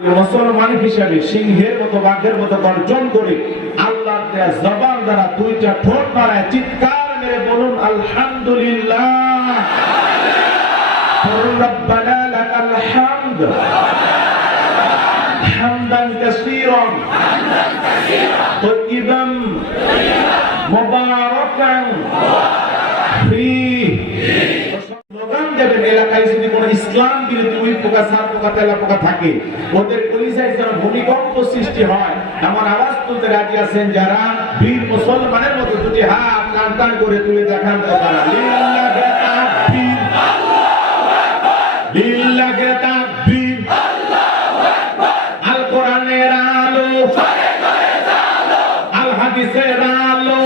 মুসলমান হিসাবে সিংহের মতো বাঘের মতো গর্জন করে আল্লাহর দেয়া জবান দ্বারা দুইটা ঠোঁট নাড়ায় চিৎকার মেরে বলুন আলহামদুলিল্লাহ, রব্বানা লাকাল হামদ হামদান কাসীরান তাইয়িবান মুবারাকান ফীহি। স্লোগান দেবেন এলাকায় যদি কোনো ইসলাম বিরোধী উই পোকা সাপ পোকা তেলা পোকা থাকে, ওদের কলিজায় যেন ভূমিকম্প সৃষ্টি হয় এমন আওয়াজ তুলতে রাজি আছেন যারা? বীর মুসলমানের মতো দুটি হাত টান টান করে তুলে দেখান তো তারা। লিল্লাহি তাকবীর, লিল্লাহি তাকবীর, আল কোরআনের আলো, আল হাদিসের আলো,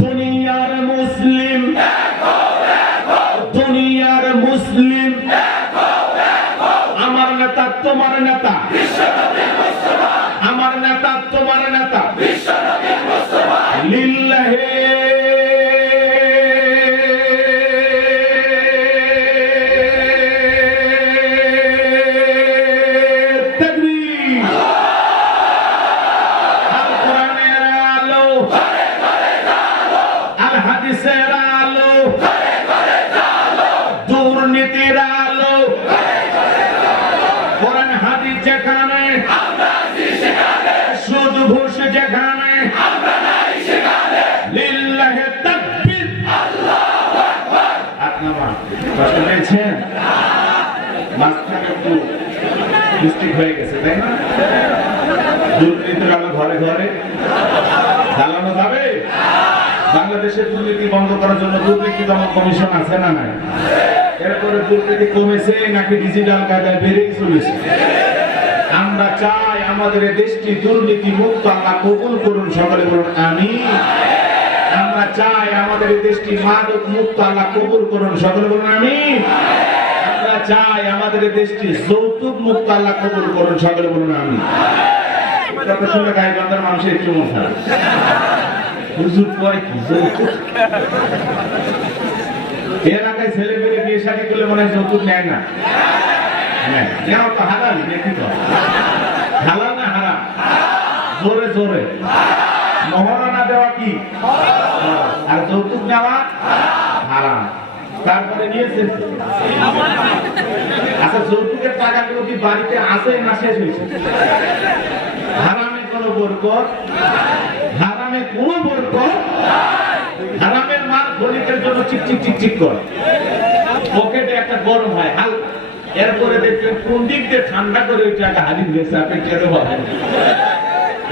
দুনিয়ার মুসলিম, দুনিয়ার মুসলিম, আমার নেতা তোমার নেতা, আমার নেতা তোমার নেতা, লিল্লাহি তাকবীর, আল কোরআনের আলো, আল হাদিসের আলো, দুর্নীতির আলো, কোরআন হাদিস যেখানে, সুদ ঘুষ যেখানে, লিল্লাহি তাকবীর, আল্লাহু আকবার। আপনারা কষ্ট পেয়েছেন? মাঝখানে একটু মিস্টেক হয়ে গেছে, তাই না? দুর্নীতির আলো ঘরে ঘরে জ্বালানো যাবে? বাংলাদেশের দুর্নীতি বন্ধ করার জন্য দুর্নীতি দমন কমিশন আছে না নাই? এরপরে দুর্নীতি কমেছে নাকি ডিজিটাল কায়দায় বেড়েই চলেছে? আমরা চাই আমাদের এই দেশটি দুর্নীতি মুক্ত, আল্লাহ কবুল করুন, সকলে বলুন আমিন। আমরা চাই আমাদের এই দেশটি মাদক মুক্ত, আল্লাহ কবুল করুন, সকলে বলুন আমিন। আমরা চাই আমাদের এই দেশটি যৌতুক মুক্ত, আল্লাহ কবুল করুন, সকলে বলুন আমিন। কথা শুনে গাইবান্ধার মানুষের একটু মন খারাপ, হুজুর কয় কি যৌতুক? এলাকায় ছেলে মেয়ে বিয়ে শাদী করলে মনে হয় যৌতুক নেয় না? নেওয়া তো হালাল, নাকি তো হালাল না হারাম? জোরে জোরে মহারণা দেওয়া কি আর যৌতুক নেওয়া হারাম। তারপরে নিয়েছে আচ্ছা, যৌতুকের টাকাগুলো কি বাড়িতে আছে না শেষ হয়েছে? হারামে কোনো বরকত, হারামে কোনো বরকত। হারামের মাল ধনিকের জন্য চিকচিক চিকচিক করে, পকেটে একটা গরম হয় হালকা, এরপরে দেখবেন কোন দিক দিয়ে ঠান্ডা করে ওই টাকা হারিয়ে গেছে, আপনি টেরও পাবেন।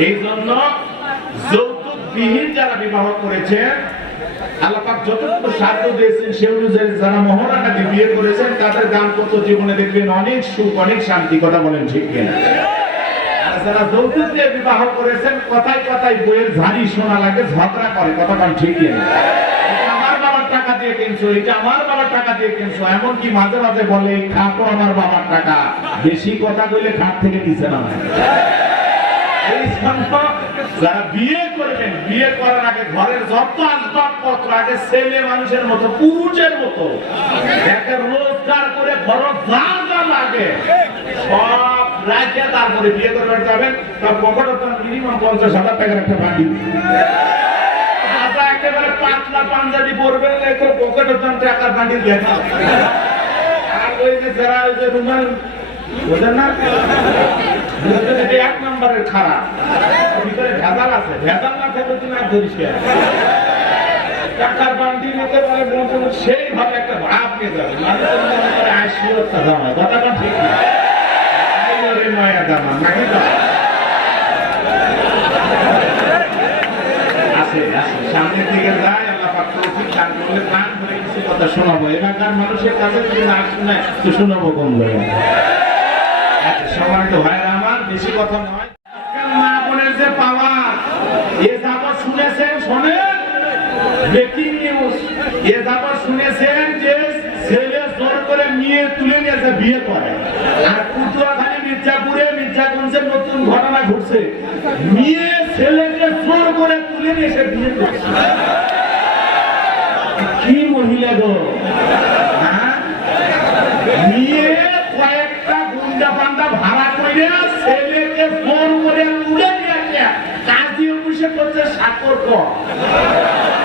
এই জন্য যৌতুক বিহীন যারা বিবাহ করেছেন, আল্লাহ পাক যতটুকু সাধ্য দিয়েছেন সে অনুযায়ী যারা মহরানা দিয়ে বিয়ে করেছেন, তাদের দাম্পত্য জীবনে দেখবেন অনেক সুখ, অনেক শান্তি। কথা বলেন ঠিক কিনা? আর যারা যৌতুক দিয়ে বিবাহ করেছেন, কথায় কথায় বইয়ের ঝাড়ি শোনা লাগে, ঝগড়া করে। কথা বলেন ঠিক কিনা? এটা আমার বাবার টাকা দিয়ে কিনছো, এটা আমার বাবার টাকা দিয়ে কিনছো, এমনকি মাঝে মাঝে বলে খাটো আমার বাবার টাকা। বেশি কথা কইলে খাট থেকে নিচে না। এই জন্য যারা বিয়ে করবেন, বিয়ে করার আগে ঘরের যত আসবাবপত্র আগে ছেলে মানুষের মতো, পুরুষের মতো একটা রোজগার করে খরচ যা যা লাগে সব রাখে তারপরে বিয়ে করবেন যাবেন। তার পকেটে তো মিনিমাম 50,000 টাকার একটা বাড়ি। একেবারে পাতলা পাঞ্জাবি পরবেন, পকেটে তো টাকার বান্ডিল দেখা। আর ওই যে যারা ওই যে রুমাল বোঝেন না, এক নম্বরের খারাপ, ভিতরে ভেজাল আছে। ভেজাল না থাকলে তুমি আর ধরিস টাকার বান্ডি নিতে পারে, সেইভাবে একটা ভাব নিয়ে যাবে। কথাটা ঠিক নয়া জামা নাকি আছে আছে, সামনের দিকে যায়। আল্লাহ পাক তৌফিক দান করলে কান ধরে কিছু কথা শোনাবো। এলাকার মানুষের কাছে যদি না শুনে তো শোনাবো কোন জায়গায়? সম্মানিত ভাইরা আমার, বেশি কথা নয়, মা বোনের যে পাওয়ার, এ যাবৎ শুনেছেন, শোনেন ব্রেকিং নিউজ, এ যাবৎ শুনেছেন যে ছেলে জোর করে মেয়ে তুলে নিয়েছে বিয়ে করে। আর পটুয়াখালী মির্জাগঞ্জের নতুন ঘটনা ঘটছে, মেয়ে ছেলেকে জোর করে তুলে নিয়ে এসে বিয়ে করছে। কি মহিলা গো! মেয়ে কয়েকটা গুন্ডা বান্দা ভাড়া কইরা ছেলেকে ফোন করে তুলে নিয়ে কাজী অফিসে করছে সাকর কর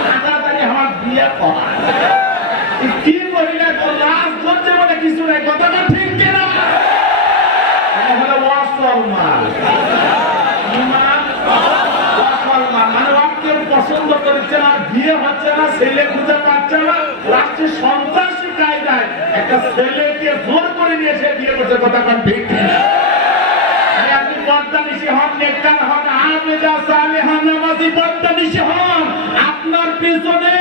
তাড়াতাড়ি আমার বিয়ে করা কি করিলে তো লাশ ধরতে বলে কিছু নাই কথাটা ঠিক কিনা এটা হলো ওয়াসলমান মানে কেউ পছন্দ করছে না বিয়ে হচ্ছে না ছেলে খুঁজে পাচ্ছে না রাষ্ট্রে সন্ত্রাসী কায়দায় একটা ছেলেকে জোর করে নিয়ে এসে বিয়ে করছে কথা কোন ঠিক আপনি পর্দানিশী হন নেককার হন আবেদা সালেহা নামাজি পর্দানিশী হন আপনার পিছনে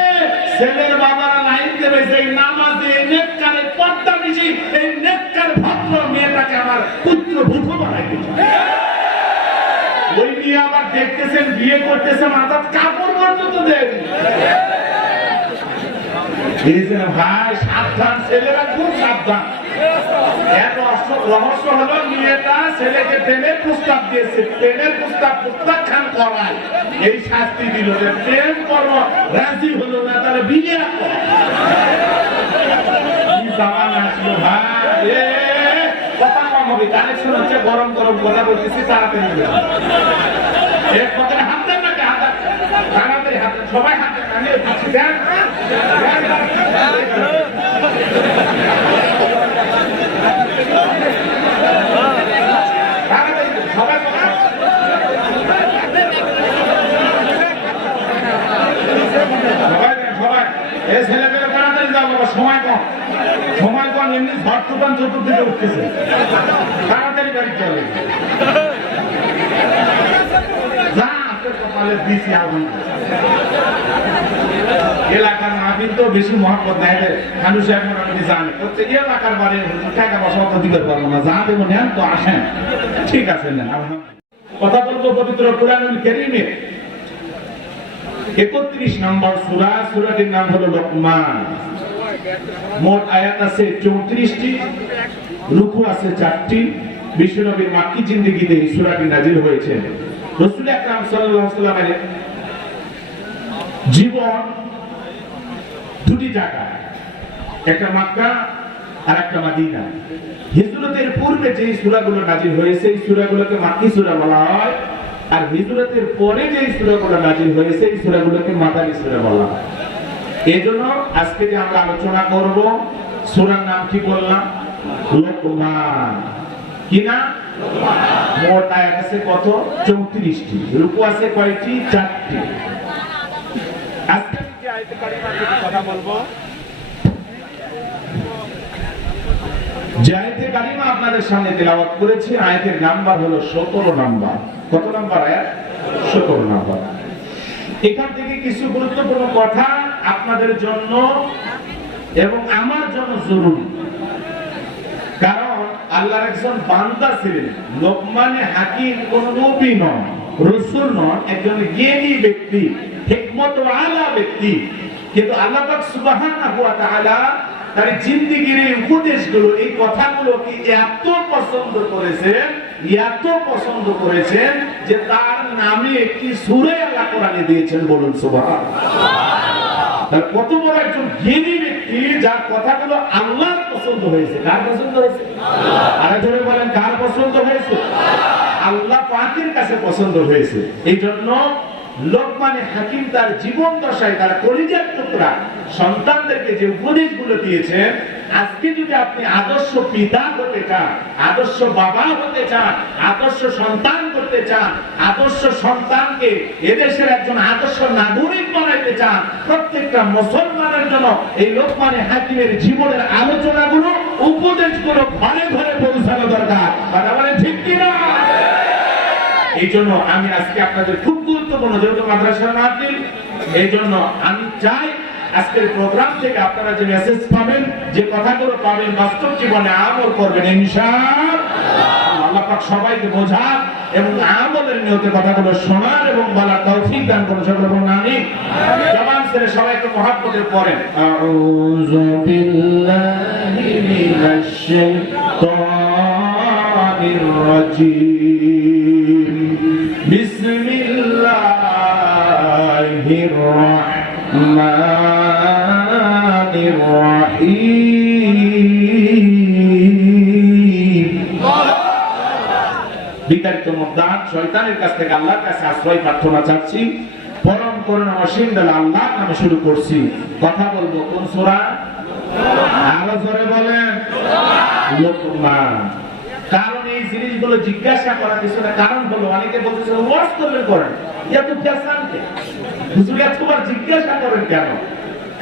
ছেলের বাবারা লাইন দেবে সেই নামাজি নেককারে পর্দানিশী এই নেককার ভদ্র মেয়েটাকে আমার পুত্র ভূত বানাই দিচ্ছে ওই নিয়ে আবার দেখতেছেন বিয়ে করতেছে মাথার কাপড় পর্যন্ত দেন ভাই সাবধান ছেলেরা খুব সাবধান এত রহস্য হলো মেয়েটা ছেলেকে প্রেমের প্রস্তাব দিয়েছে প্রেমের প্রস্তাব প্রত্যাখ্যান করায় এই শাস্তি দিল যে প্রেম করো রাজি হলো না তাহলে বিয়ে আসলো ভাই কথা কম হবে কানেকশন হচ্ছে গরম গরম কথা বলতেছি তাড়াতাড়ি এক কথায় হাত দেন নাকি হাত তাড়াতাড়ি হাত সবাই হাতে কানে দিচ্ছি দেন সবাই এই ছেলেমেয়েরা তাড়াতাড়ি যাবো সময় কম এমনি ঝড় তুফান চতুর্দিকে উঠতেছে তাড়াতাড়ি বাড়ি চলে এলাকার মাহফিল তো বেশি মহব্বত নেয় খানু সাহেব মোটামুটি জানে হচ্ছে এলাকার বাড়ি টাকা পয়সা দিতে পারবো না যা দেবো নেন তো আসেন ঠিক আছে কথা বলবো পবিত্র কুরআনুল কারীমে 31 নম্বর সূরা সূরাটির নাম হলো লোকমান মোট আয়াত আছে 34টি রুকু আছে 4টি বিশ্বনবীর মাক্কি জিন্দেগিতে এই সূরাটি নাযিল হয়েছে রাসূল আকরাম সাল্লাল্লাহু আলাইহি ওয়াসাল্লামের জীবন দুটি জায়গা একটা মক্কা আর একটা মদিনা হিজরতের পূর্বে যে সূরাগুলো নাযিল হয়েছে এই সূরাগুলোকে মাক্কি সূরা বলা হয় আর হিজরতের পরে যে সূরাগুলো নাযিল হয়েছে এই সূরাগুলোকে মাদানী সূরা বলা হয় এজন্য আজকে যে আমরা আলোচনা করব সূরার নাম কি বললাম লোকমান কি না মোট আয়াত আছে কত 34টি রুকু আছে কয়টি 4টি আজকে যে আয়াতে কারিমা নিয়ে কথা বলবো যে আয়াতে কারিমা আপনাদের সামনে তেলাওয়াত করেছি আয়াতের নাম্বার হলো 17 নাম্বার কত নাম্বার আয়াত 17 নাম্বার এখান থেকে কিছু গুরুত্বপূর্ণ কথা আপনাদের জন্য এবং আমার জন্য জরুরি কারণ আল্লাহর একজন বান্দা ছিলেন লোকমানে হাকিম কোন নবী নন রাসূল নন একজন জ্ঞানী ব্যক্তি হিকমত ওয়ালা ব্যক্তি কিন্তু আল্লাহ পাক সুবহানাহু ওয়া তাআলা তার জিন্দেগীর এই উপদেশগুলো এই কথাগুলো কি এত পছন্দ করেছেন যে তার নামে একটি সূরা আল্লাহ কোরআনে দিয়েছেন বলুন সুবহানাল্লাহ তার কত বড় একজন জ্ঞানী ব্যক্তি যার কথাগুলো আল্লাহর পছন্দ হয়েছে কার পছন্দ হয়েছে আল্লাহ আর জোরে বলেন কার পছন্দ হয়েছে আল্লাহ পাকের কাছে পছন্দ হয়েছে এইজন্য লোকমানে হাকিম তার জীবন দশায় তার কলিজার টুকরা সন্তানদেরকে যে উপদেশগুলো দিয়েছেন আজকে যদি আপনি আদর্শ পিতা হতে চান আদর্শ বাবা হতে চান আদর্শ সন্তান করতে চান আদর্শ সন্তানকে এদেশের একজন আদর্শ নাগরিক বানাইতে চান প্রত্যেকটা মুসলমানের জন্য এই লোকমানে হাকিমের জীবনের আলোচনাগুলো উপদেশগুলো ঘরে ঘরে পৌঁছানো দরকার কথা বলেন ঠিক কিনা এই জন্য আমি আজকে আপনাদের খুব গুরুত্বপূর্ণ যেহেতু মাদ্রাসার মাহফিল এই জন্য আমি চাই আজকের প্রোগ্রাম থেকে আপনারা যে মেসেজ পাবেন যে কথাগুলো পাবেন বাস্তব জীবনে আমল করবেন ইনশাআল্লাহ আল্লাহ পাক সবাইকে বোঝার এবং আমলের নিয়তে কথাগুলো শোনার এবং বলার তৌফিক দান করুন সকলে বলুন আমিন জবান ছেড়ে সবাইকে মহব্বতে পড়েন আউযু বিল্লাহি মিনাশ শাইতানির রাজীম বিসমিল্লাহির রাহমানির রহিম বিতাড়িত মুদ্দাত শয়তানের কাছ থেকে আল্লাহর কাছে আশ্রয় প্রার্থনা চাচ্ছি। পরম করুণা অসীম দয়ালু আল্লাহর নামে শুরু করছি। কথা বলবো কোন সূরা? আরো জোরে বলেন, লোকমান। কারণ এই জিনিসগুলো জিজ্ঞাসা করার পিছনে কারণ হলো অনেকে বলতেছে ওয়াজ করলে করেন, এত ফ্যাশন কে হুজুর এতবার জিজ্ঞাসা করেন কেন?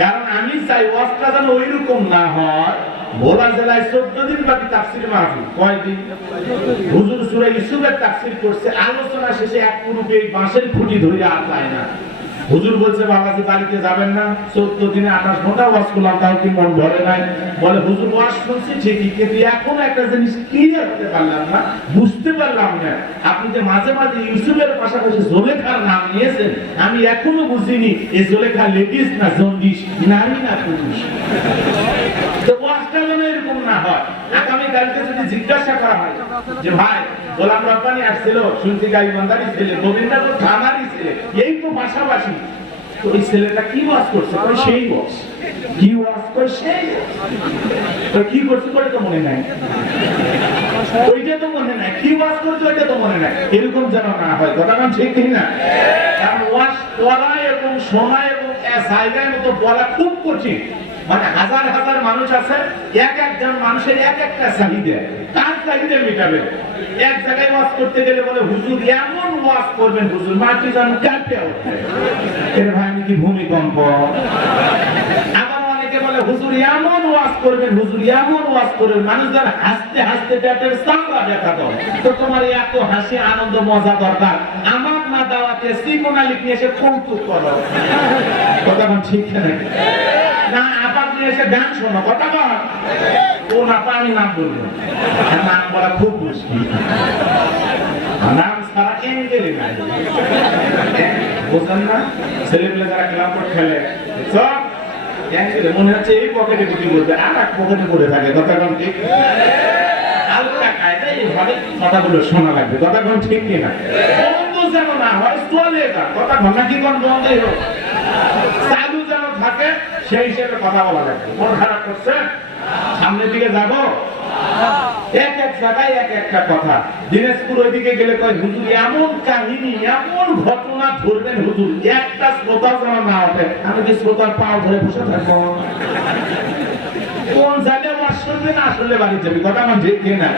কারণ আমি চাই ওয়াজটা যেন ওইরকম না হয়। ভোলা জেলায় 14 দিন ব্যাপী তাফসীর মাহফিল। কয়দিন? হুজুর সূরা ইউসুফের তাফসীর করছে, আলোচনা শেষে এক পুরুকে এই বাঁশের খুঁটি ধরে আর যায় না। হুজুর বলছে বাবাজি বাড়িতে যাবেন না? 14 দিনে 28 ঘন্টা ওয়াজ করলাম, তাও কি মন ভরে নাই? বলে হুজুর ওয়াজ শুনছি ঠিকই, কিন্তু এখন একটা জিনিস ক্লিয়ার হতে পারলাম না, বুঝতে পারলাম না। আপনি যে মাঝে মাঝে ইউসুফের পাশাপাশি জুলেখার নাম নিয়েছেন, আমি এখনো বুঝিনি এই জুলেখা লেডিস না জন্ডিস, নারী না পুরুষ। তো ওয়াজটা যেন এরকম না হয়। আগামী কালকে যদি জিজ্ঞাসা করা হয় যে ভাই গোলাম রব্বানী আসছিল, শুনছি গাইবান্ধারই ছেলে, গোবিন্দপুর থানারই ছেলে, এই তো পাশাপাশি, তো এই ছেলেটা কি ওয়াজ করছে? সেই ওয়াজ। কি ওয়াজ করে? সেই তো কি করছে করে তো মনে নাই, ওইটা তো মনে নাই, কি ওয়াজ করছে ওইটা তো মনে নাই। এরকম যেন না হয়। কথা না ঠিক না? কারণ ওয়াজ করা এবং শোনা এবং জায়গায় মতো বলা খুব কঠিন। মানে হাজার হাজার মানুষ আছে, এক একজন মানুষের এক একটা চাহিদা, তার চাহিদা মেটাবে। এক জায়গায় ওয়াজ করতে গেলে বলে হুজুর এমন ওয়াজ করবেন হুজুর মাটি যেন কাঁপে ওঠে, এর ভাই কি ভূমিকম্প। আবার অনেকে বলে হুজুর এমন ওয়াজ করবেন, হুজুর এমন ওয়াজ করবেন মানুষ যেন হাসতে হাসতে পেটের চামড়া ব্যথা করে। তো তোমার এত হাসি আনন্দ মজা দরকার, আমার না দাওয়াতে সিকোনালি নিয়ে এসে কৌতুক করো। কথা ঠিক না? আবার নিয়ে এসে গান শোনো। কথা বল কোন আপা? আমি নাম বলবো, নাম বলা খুব মুশকিল, নাম ছাড়া এঙ্গেলে নাই। বুঝলেন না? ছেলেমেয়ে যারা ক্লাব খেলে সব এঙ্গেলে, মনে হচ্ছে এই পকেটে গুটি বলতে আর এক পকেটে পড়ে থাকে। কথা কোন ঠিক? আলগা কায়দায় এইভাবে কথাগুলো শোনা লাগবে। কথা কোন ঠিক কিনা? বন্ধ যেন না হয়, চলে যা। কথা ঘন্টা কি কোন বন্ধই হোক, চালু যেন থাকে, সেই হিসেবে কথা বলা লাগবে। মন খারাপ করছে, সামনের দিকে যাব, এক এক জায়গায় এক একটা কথা। দিনাজপুর ওইদিকে গেলে কয় হুজুর এমন কাহিনী এমন ঘটনা ধরবেন হুজুর একটা শ্রোতা যেন না ওঠে। আমি কি শ্রোতার পাও ধরে বসে থাকবো? কোন জায়গায় ওয়াজ শুনবে না আসলে বাড়ি যাবি। কথা আমার ঠিক কিনা?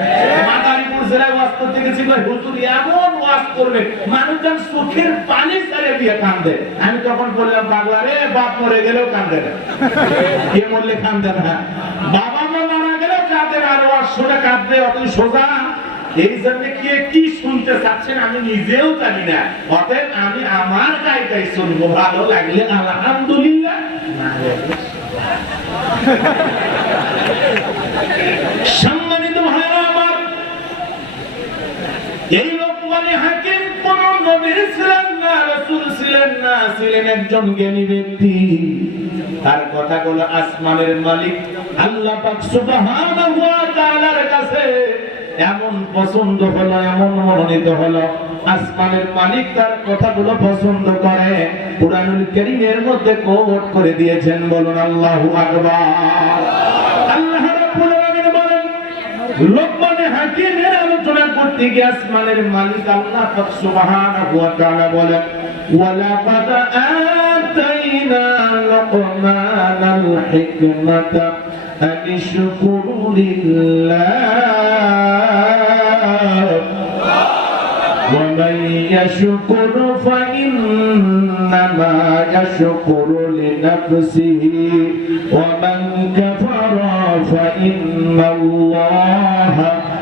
মাদারীপুর জেলায় ওয়াজ করতে গেছি, কয় হুজুর এমন ওয়াজ করবে মানুষজন চোখের পানি ছেড়ে দিয়ে কান্দে। আমি তখন বললাম পাগলা রে, বাপ মরে গেলেও কান্দে না, কে মরলে কান্দে না, বাবা মা মারা গেলেও কাঁদে না, আর ওয়াজ শুনে কাঁদবে অত সোজা। এই জন্য কি শুনতে চাচ্ছেন আমি নিজেও জানি না। অতএব আমি আমার গাইটাই শুনবো, ভালো লাগলে আলহামদুলিল্লাহ। সম্মানিত ভাইরা আমার, এই লোকমানে হাকিম কোন নবী ছিলেন না, রাসূল ছিলেন না, ছিলেন একজন জ্ঞানী ব্যক্তি। তার কথাগুলো আসমানের মালিক আল্লাহ পাক সুবহানাহু ওয়া তাআলার কাছে এমন পছন্দ হলো, এমন মনোনীত হলো, আসমানের মালিক তার কথাগুলো পছন্দ করে, কুরআনুল কারীমের মধ্যে কোট করে দিয়েছেন। বলুন আল্লাহু আকবার। আল্লাহ রাব্বুল আলামিন বলেন, লোকমানে হাকিমের আলোচনা করতে গিয়ে আসমানের মালিক আল্লাহ পাক সুবহানাহু ওয়া তাআলা বলেন, ওয়ালাকাদ আতাইনা লুকমানাল হিকমাতা আনিশকুর লিল্লাহ ওয়া মান ইয়াশকুর ফাইন্নামা ইয়াশকুরু লিনাফসিহি ওয়া মান কাফারা ফাইন্নাল্লাহা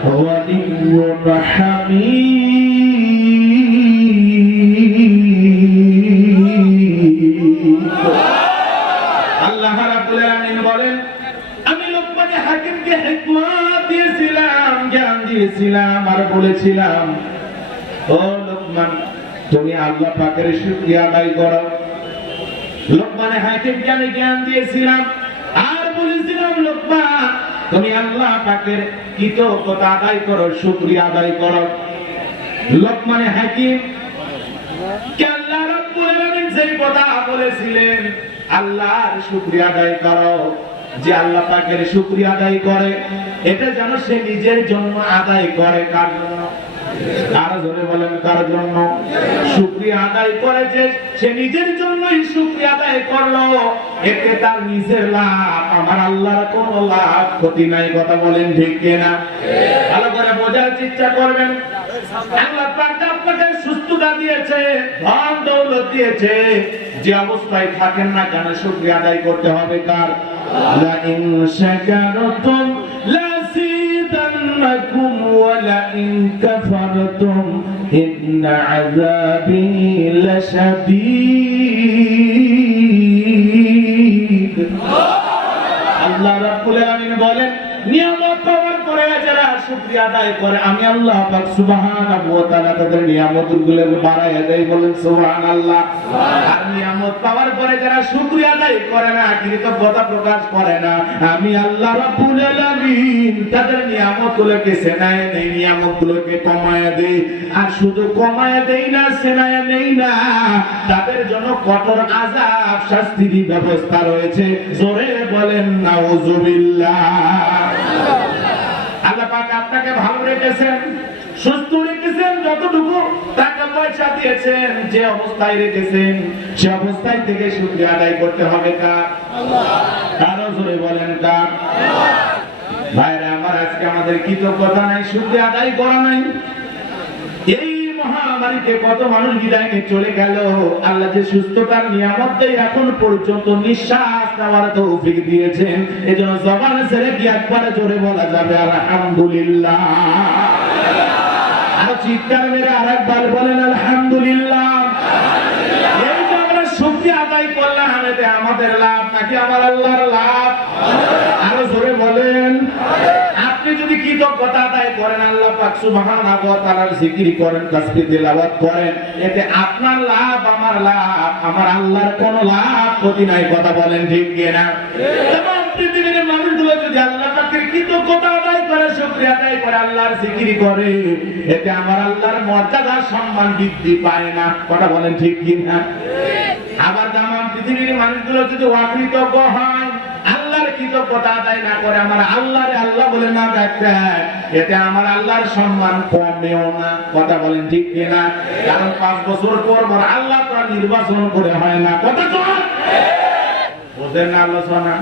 গনিয়্যুন হামিদ। আল্লাহ রাব্বুল আলামিন বলেন, আমি লোকমানে হাকিমকে হিকমত দিয়েছিলাম, জ্ঞান দিয়েছিলাম, আর বলেছিলাম ও লোকমান তুমি আল্লাহ পাকের শুকরিয়া আদায় করো। লোকমানে হাকিমকে আমি জ্ঞান দিয়েছিলাম আর বলেছিলাম লোকমান তুমি আল্লাহ পাকের কৃতজ্ঞতা আদায় করো, শুকরিয়া আদায় করো। লোকমানে হাকিম কে আল্লাহ রাব্বুল আলামিন যেই কথা বলেছিলেন আল্লাহর শুকরিয়া আদায় করো, যে আল্লাহ পাকের শুকরিয়া আদায় করে এটা যেন সে নিজের জন্য আদায় করে, কার জন্য? আর জোরে বলেন কার জন্য? শুকরিয়া আদায় করেছে সে নিজের জন্যই শুকরিয়া আদায় করলো, এতে তার নিজের লাভ, আমার আল্লাহর কোনো লাভ ক্ষতি নাই। কথা বলেন ঠিক কিনা? ভালো করে বোঝার চেষ্টা করবেন। আল্লাহ পাক আপনাকে সুস্থতা দিয়েছে, ধন দৌলত দিয়েছে, যে অবস্থায় থাকেন না কেন শুকরিয়া আদায় করতে হবে কার? লা ইন শাকারতুম লাযিদান্নাকুম ওয়া লা ইন কাফারতুম ইন্না আযাবি লাশাদীদ। আল্লাহ রাব্বুল আলামিন বলেন, নিয়ামত পাওয়ার পরে যারা শুকরিয়া আদায় করে আমি আল্লাহ পাক সুবহানাহু ওয়া তাআলা তাদের নিয়ামতগুলো বাড়ায় দেই। বলেন সুবহানাল্লাহ। আর নিয়ামত পাওয়ার পরে যারা শুকরিয়া আদায় করে না, কৃতজ্ঞতা প্রকাশ করে না, আমি আল্লাহ রাব্বুল আলামিন তাদের নিয়ামতগুলোকে সেনায় নেই, নিয়ামতগুলোকে কমায় দেই। আর শুধু কমায় দেই না, সেনায় নেই না, তাদের জন্য কঠোর আযাব শাস্তির ব্যবস্থা রয়েছে। জোরে বলেন নাউযুবিল্লাহ। আল্লাহ পাক আপনাকে ভালো রেখেছেন, সুস্থ রেখেছেন, যতটুকু টাকা পয়সা দিয়েছেন, যে অবস্থায় রেখেছেন সে অবস্থায় থেকে শুকরিয়া আদায় করতে হবে কার? আরো জোরে বলেন কার? ভাইরা আমার, আজকে আমাদের কৃতজ্ঞতা নাই, শুকরিয়া আদায় করা নাই। এই মহামারীতে কত মানুষ বিদায় নিয়ে চলে গেল। আল্লাহ যে সুস্থতার নিয়ামত দেয় এখন পর্যন্ত নিঃশ্বাস নেওয়ার তৌফিক দিয়েছেন, এজন্য জবান ছেড়ে কি একবারে জোরে বলা যাবে আলহামদুলিল্লাহ। আর চিৎকার মেরে আরেকবার বলেন আলহামদুলিল্লাহ। এই যে আমরা শুকরিয়া আদায় করলাম, এতে আমাদের লাভ নাকি আমার আল্লাহর লাভ? আরো জোরে বলেন। আপনি যদি কৃতজ্ঞতা আদায় করেন, আল্লাহ পাক সুবহানাহু ওয়া তাআলার জিকির করেন, তাসবিহ তেলাওয়াত করেন, এতে আপনার লাভ, আমার লাভ, আমার আল্লাহর কোনো লাভ ক্ষতি নাই। কথা বলেন ঠিক কিনা? তমাম পৃথিবীর মানুষগুলো যদি আল্লাহ পাকের কৃতজ্ঞতা আদায় করে, শুকরিয়া আদায় করে, আল্লাহর জিকির করে, এতে আমার আল্লাহর মর্যাদা সম্মান বৃদ্ধি পায় না। কথা বলেন ঠিক কিনা? আবার তমাম পৃথিবীর মানুষগুলো যদি অকৃতজ্ঞ হয়, আল্লাহর কৃতজ্ঞতা আদায় না করে, আমার আল্লাহরে আল্লাহ বলে না ডাকে, এতে আমার আল্লাহর সম্মান কমেও না। কথা বলেন ঠিক কিনা? কারণ 5 বছর পর আল্লাহ তো নির্বাচন করে হয় না। কথা চল বোঝেন না আলোচনা?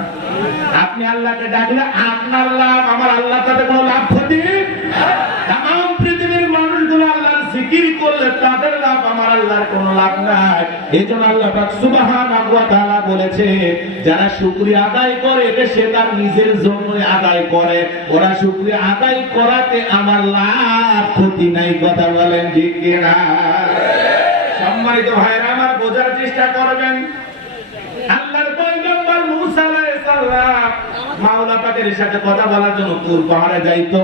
আপনি আল্লাহকে ডাকলে আপনার লাভ, আমার আল্লাহ তাতে কোনো লাভ ক্ষতি? তামাম পৃথিবীর মানুষগুলো আল্লাহর জিকির করলে তাদের লাভ, আমার আল্লাহর কোনো লাভ নাই। এজন্য আল্লাহ পাক সুবহানাহু ওয়া তাআলা বলেছে, যারা শুকরিয়া আদায় করে এটা সে তার নিজের জন্য আদায় করে, ওরা শুকরিয়া আদায় করাতে আমার লাভ ক্ষতি নাই। কথা বলেন ঠিক কিনা? সম্মানিত ভাইরা আমার, বোঝার চেষ্টা করবেন। আল্লাহর পয়গম্বর মুসা আলাইহিস সালাম মাওলা পাকের সাথে কথা বলার জন্য তুর পাহাড়ে যাইতো,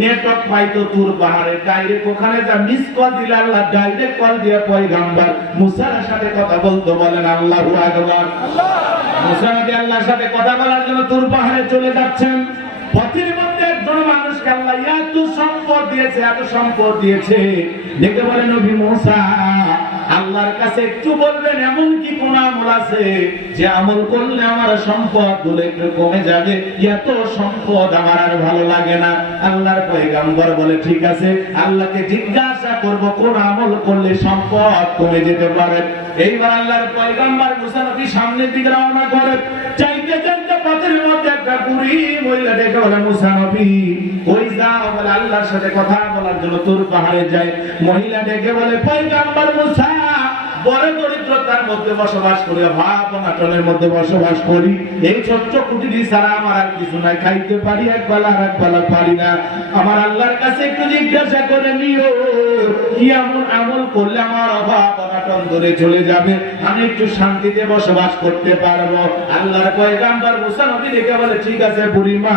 নেটওয়ার্ক পাইতো তুর পাহাড়ে, ডাইরেক্ট ওখানে যা মিস কল দিলে আল্লাহ ডাইরেক্ট কল দিয়ে পয়গম্বর মুসার সাথে কথা বলতো। বলেন আল্লাহু আকবার। মুসা নবী আল্লাহর সাথে কথা বলার জন্য তুর পাহাড়ে চলে যাচ্ছেন। পথের মধ্যে একজন মানুষকে আল্লাহ এত সম্পদ দিয়েছে, এত সম্পদ দিয়েছে, দেখে বলেন নবী মুসা, আল্লাহর কাছে একটু বলবেন এমন কি কোন আমল আছে যে আমল করলে আমার সম্পদ গুলো একটু কমে যাবে, এত সম্পদ আমার আর ভালো লাগে না। আল্লাহর পয়গম্বর বলে ঠিক আছে, আল্লাহকে জিজ্ঞাসা করব কোন আমল করলে সম্পদ কমে যেতে পারে। এইবার আল্লাহর পয়গম্বর মুসা নবী সামনের দিকে রওনা করে, চাইতে চাইতে পথের মধ্যে একটা বুড়ি মহিলা দেখে বলে মুসা নবী কই যাও? বলে আল্লাহর সাথে কথা বলার জন্য তুর পাহাড়ে যায়। মহিলা ডেকে বলে পয়গম্বর মুসা, বড় দরিদ্রতার মধ্যে বসবাস করি, অভাব অনাটনের মধ্যে বসবাস করি, এই ছোট্ট কুটিরি ছাড়া আমার আর কিছু নাই, খাইতে পারি এক বেলা আর এক বেলা পারি না। আমার আল্লাহর কাছে একটু জিজ্ঞাসা করে নিও কি এমন আমল করলে আমার অভাব অনাটন দূরে চলে যাবে, আমি একটু শান্তিতে বসবাস করতে পারবো। আল্লাহর পয়গম্বর মুসা নবী দেখে বলে ঠিক আছে বুড়িমা,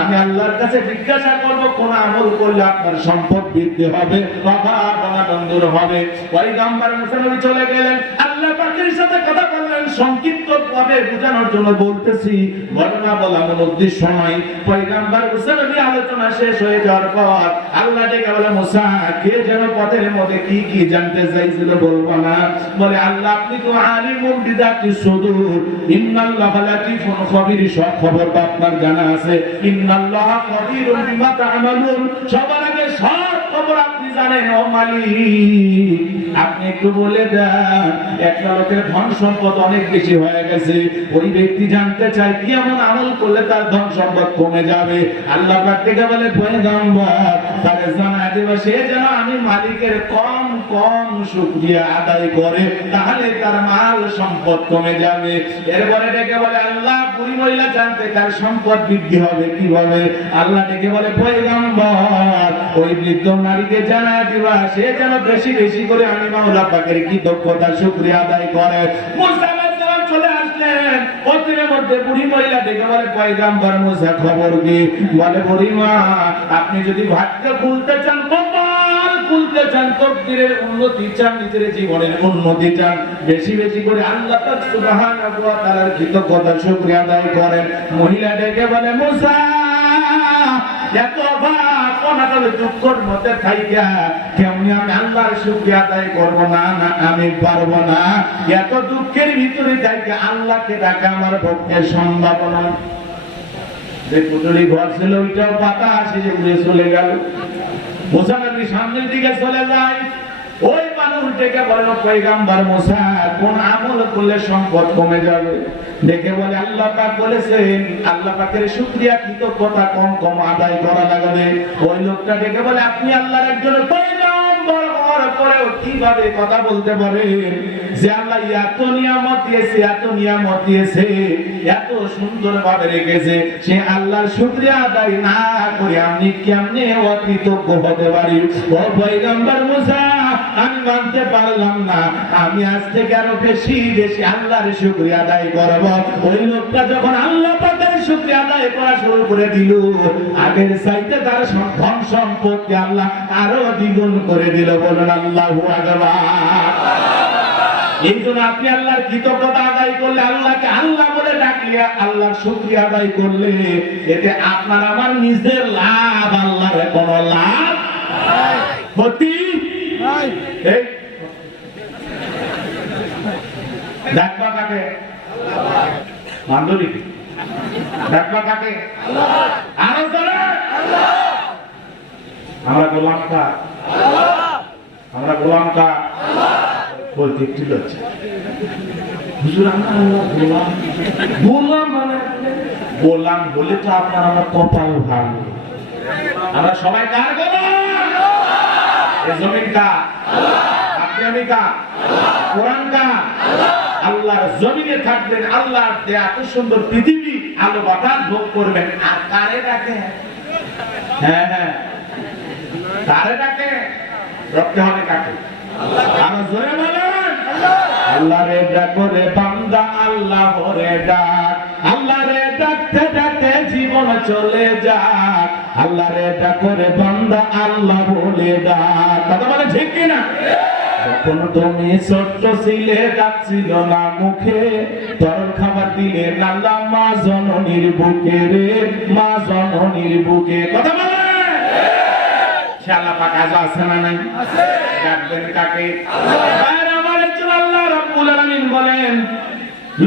আমি আল্লাহর কাছে জিজ্ঞাসা করবো কোন আমল করলে আপনার সম্পদ বৃদ্ধি হবে, অভাব অনাটন দূর হবে। পয়গম্বর মুসা নবী চলে গেলেন, আল্লাহ পাকের সাথে কথা বললেন। সংক্ষিপ্ত ভাবে বোঝানোর জন্য বলতেছি, ঘটনা বলা মূল উদ্দেশ্য নয়। পয়গম্বর মুসা নবী আলোচনা শেষ হয়ে যাওয়ার পর আল্লাহ ডেকে বলে মুসা, কে যেন পথের মধ্যে কি কি জানতে চাইছিল বলবো না? বলে আল্লাহ আপনি তো আলিমুল বিদাতি সুদূর, ইন্নাল্লাহা লাতীফুন খবীর, সব খবর তো আপনার জানা আছে। ইন্নাল্লাহা খবীরুম বিমা তা'মালুন, সবার আগে সব খবর আপনি জানেন ও মালিক, আপনি একটু বলে দেন, একটা লোকের ধন সম্পদ অনেক বেশি হয়ে গেছে, ওই ব্যক্তি জানতে চায় কি এমন আমল করলে তার ধন সম্পদ কমে যাবে। আল্লাহ পাক থেকে বলে পয়গম্বর তাকে জানায় দিবা, সে যেন আমি মালিকের কম কম শুকরিয়া আদায় করে, তাহলে তার মাল সম্পদ কমে যাবে। এরপরে ডেকে বলে আল্লাহ বুড়ি মহিলা জানতে তার সম্পদ বৃদ্ধি হবে কিভাবে। আল্লাহ ডেকে বলে পয়গম্বর ওই বৃদ্ধ নারীকে জানায় দিবা, সে যেন বেশি বেশি করে আমি মাওলা পাকের কৃতজ্ঞতা শুকরিয়া আদায় করে। মুসা আলাইহিস সালাম চলে আসলেন, ওদের মধ্যে বুড়ি মহিলা ডেকে বলে পয়গম্বর মুসা খবর কি? বলে বুড়ি মা, আপনি যদি ভাগ্য খুলতে চান, কপাল খুলতে চান, তকদীরের উন্নতি চান, নিজের জীবনের উন্নতি চান, বেশি বেশি করে আল্লাহ পাক সুবহানাহু ওয়া তাআলার কৃতজ্ঞতা শুকরিয়া আদায় করেন। মহিলা ডেকে বলে মুসা, এত অভাব অনাটন দুঃখের মধ্যে থাইকা কেমনি আমি আল্লাহর শুকরিয়া আদায় করব? না না, আমি পারবো না। এত দুঃখের ভিতরে থাইকা আল্লাহকে ডাকা আমার পক্ষে সম্ভব না। যে পুতুলি ঘর ছিল ওইটাও পাতা আসে যে উড়ে চলে গেল। মুসা নবী সামনের দিকে চলে যায়, ওই মানুষ ডেকে বলেন পয়গম্বর মুসা, কোন আমল করলে সম্পদ কমে যাবে? দেখে বলে আল্লাহ পাক বলেছেন আল্লাহ পাকের শুকরিয়া কৃতজ্ঞতা কম কম আদায় করা লাগবে। ওই লোকটা ডেকে বলে আপনি আল্লাহর একজন পয়গম্বর হওয়ার পরেও কিভাবে কথা বলতে পারেন যে আল্লাহ এত নিয়ামত দিয়েছে, এত নিয়ামত দিয়েছে, এত সুন্দর ভাবে রেখেছে, সে আল্লাহর শুকরিয়া আদায় না করে আপনি কেমনে অকৃতজ্ঞ হতে পারি? ও পয়গম্বর মুসা, আমি মানতে পারলাম না, আমি আজ থেকে আরো বেশি বেশি আল্লাহর শুকরিয়া আদায় করব। ওই লোকটা যখন আল্লাহ পাকের শুকরিয়া আদায় করা শুরু করে দিল, আগের চাইতে তার ধন সম্পদকে আল্লাহ আরো দ্বিগুণ করে দিল। বলুন আল্লাহু আকবার। এই জন্য আপনি আল্লাহর কৃতজ্ঞতা আদায় করলে, আল্লাহকে আল্লাহ বলে ডাকলে, আল্লাহর শুকরিয়া আদায় করলে, এতে আপনার আমার নিজের লাভ, আল্লাহর কোনো লাভ ক্ষতি নাই। ডাকবা কাকে? মান্দলিক ডাকবা কাকে? আরো জোরে। আমরা গোলাম কা, আমরা গোলাম কা বলতে ঠিক আছে হুজুর, আমরা গোলাম। গোলাম মানে গোলাম বলে তো আপনার আমার কপাল ভালো। আমরা সবাই কার গোলাম? এই জমিন কা, আপনি আমি কা, কোরআন কা, আল্লাহর জমিনে থাকবেন, আল্লাহর দেয়া এত সুন্দর পৃথিবী, আলো বাতাস ভোগ করবেন। আর কারে ডাকে? হ্যাঁ হ্যাঁ, কারে ডাকে? রক্তে হবে কাকে? আর জোরে বলেন আল্লাহ রে ডাকো রে বান্দা, আল্লাহ রে ডাক, আল্লাহ রে ডাকতে ডাকতে জীবন চলে যাক, আল্লাহ রে ডাকো রে বান্দা, আল্লাহ বলে ডাক। কথা বলে ঠিক কিনা? যখন তুমি ছোট্ট ছিলে, ডাকছিল না মুখে, তোর খাবার দিলে নাল্লা মা জননীর বুকে রে, মা জননীর বুকে। কথা বলে আল্লাহ পাক আজ আছে না নাই? ডাকবেন কাকে? আমার একজন আল্লাহ রাব্বুল আলামিন বলেন,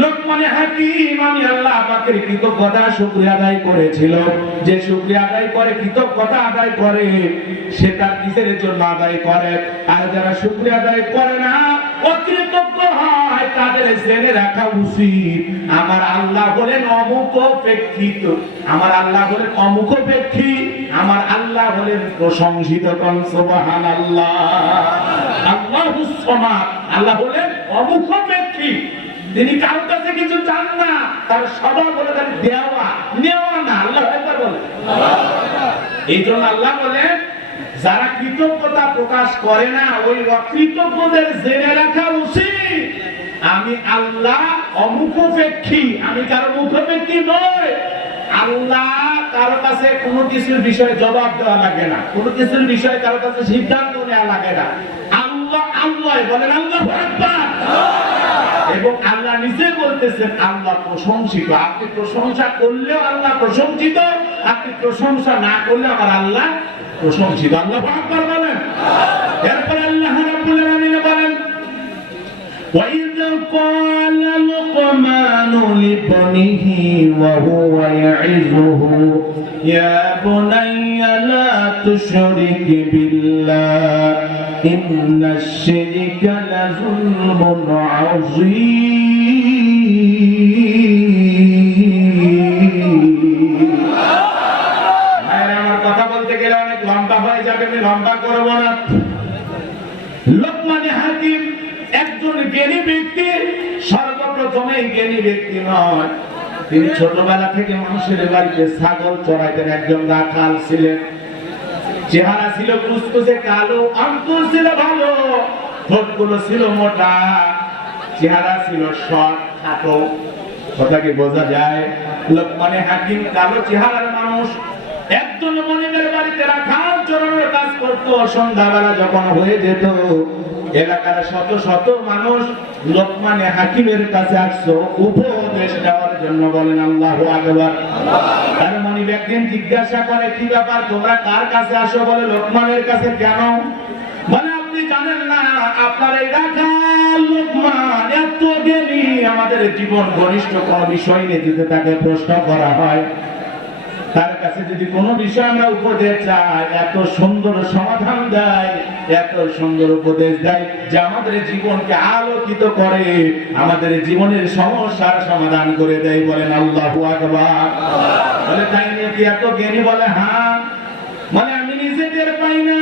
লোকমানে হাকিম আমি আল্লাহ পাকের কৃতজ্ঞতা শুকরিয়া আদায় করেছিল। যে শুকরিয়া আদায় করে, কৃতজ্ঞতা আদায় করে, সে তার নিজের জন্য আদায় করে। আর যারা শুকরিয়া আদায় করে না, অকৃতজ্ঞ হয়, তাদের জেনে রাখা উচিত আমার আল্লাহ হলেন অমুখপেক্ষিত, আমার আল্লাহ হলেন অমুখপেক্ষী, আমার আল্লাহ হলেন প্রশংসিত। সুবহানাল্লাহ। আল্লাহুস সামাদ, আল্লাহ হলেন অমুখপেক্ষী, তিনি কারো কাছে কিছু চান না, তার স্বভাব হলো তার দেওয়া নেওয়া না। আল্লাহ একবার বলে, এই জন্য আল্লাহ বলেন যারা কৃতজ্ঞতা প্রকাশ করে না, ওই অকৃতজ্ঞদের জেনে রাখা উচিত আমি আল্লাহ অমুখপেক্ষী, আমি কারো মুখপেক্ষী নই। আল্লাহ কারো কাছে কোনো কিছুর বিষয়ে জবাব দেওয়া লাগে না, কোনো কিছুর বিষয়ে কারো কাছে সিদ্ধান্ত নেওয়া লাগে না। আল্লাহ আল্লাহ বলেন আল্লাহু আকবার। এবং আল্লাহ নিজে বলতেছেন আল্লাহ প্রশংসিত। আপনি প্রশংসা করলেও আল্লাহ প্রশংসিত, আপনি প্রশংসা না করলে আমার আল্লাহ প্রশংসিত। আল্লাহু আকবার বলেন। এরপর আল্লাহ রাব্বুল আলামিন বলেন, وَإِذْ قَالَ لُقْمَانُ لِابْنِهِ وَهُوَ يَعِظُهُ ইয়া বুনাইয়া লা তুশরিক বিল্লাহ ইন্নাশ শিরকা লাযুলমুন আযীম। আমার কথা বলতে গেলে অনেক লম্বা হয়ে যাবে, আমি লম্বা করব না। লোকমান হাকিম একজন জ্ঞানী ব্যক্তি, সর্বপ্রথমে জ্ঞানী ব্যক্তি নয়, তিনি ছোটবেলা থেকে মানুষের বাড়িতে ছাগল চড়াইতেন। একজন রাখাল ছিলেন, চেহারা ছিল কুচকুচে কালো, অন্তর ছিল ভালো, ঠোঁটগুলো ছিল মোটা, চেহারা ছিল শর্ট খাটো। কথা কি বোঝা যায়? লোকমান হাকিম কালো চেহারার মানুষ, একজন মনিবের বাড়িতে রাখাল চড়ানোর কাজ করতো। সন্ধ্যাবেলা যখন হয়ে যেত, এলাকার শত শত মানুষ লোকমান হাকিমের কাছে আসতো উপদেশ দেওয়ার জন্য। বলেন আল্লাহু আকবার। তার মনিব একদিন জিজ্ঞাসা করে, কি ব্যাপার তোমরা কার কাছে আসো? বলে লোকমানের কাছে। কেন? বলে আপনি জানেন না আপনার এই রাখাল লোকমান এত জ্ঞানী, আমাদের জীবন ঘনিষ্ঠ কোন বিষয় নিয়ে যদি তাকে প্রশ্ন করা হয়, তার কাছে যদি কোনো বিষয় আমরা উপদেশ চাই, এত সুন্দর সমাধান দেয়, এত সুন্দর উপদেশ দেয় যে আমাদের জীবনকে আলোকিত করে, আমাদের জীবনের সমস্যার সমাধান করে দেয়। বলেন আল্লাহু আকবার। বলে তাই নিয়ে কি এত জ্ঞানী? বলে হ্যাঁ। মানে আমি নিজে টের পাই না।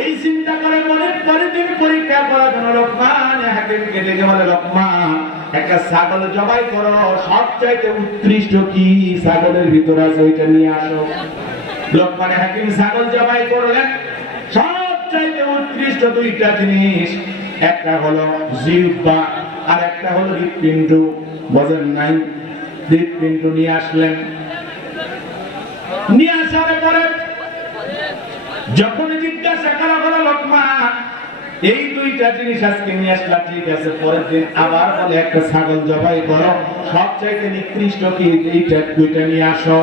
এই চিন্তা করে পরের দিন পরীক্ষা করার জন্য লোকমান হাকিমকে ডেকে বলে, লোকমান একটা ছাগল জবাই করো, সবচাইতে উৎকৃষ্ট কি ছাগলের ভিতরে আছে ওইটা নিয়ে আসো। লোকমান হাকিম ছাগল জবাই করলেন। সবচাইতে উৎকৃষ্ট দুইটা জিনিস, একটা হলো জিহ্বা আর একটা হলো হৃৎপিণ্ড। বোঝেন নাই? হৃৎপিণ্ড নিয়ে আসলেন। নিয়ে আসার পরে যখন জিজ্ঞাসা করা হলো, লোকমান এই দুইটা জিনিস আজকে নিয়ে আসলা, ঠিক আছে। পরের দিন আবার বলে একটা ছাগল জবাই করো, সবচাইতে নিকৃষ্ট কি এইটা দুইটা নিয়ে আসো।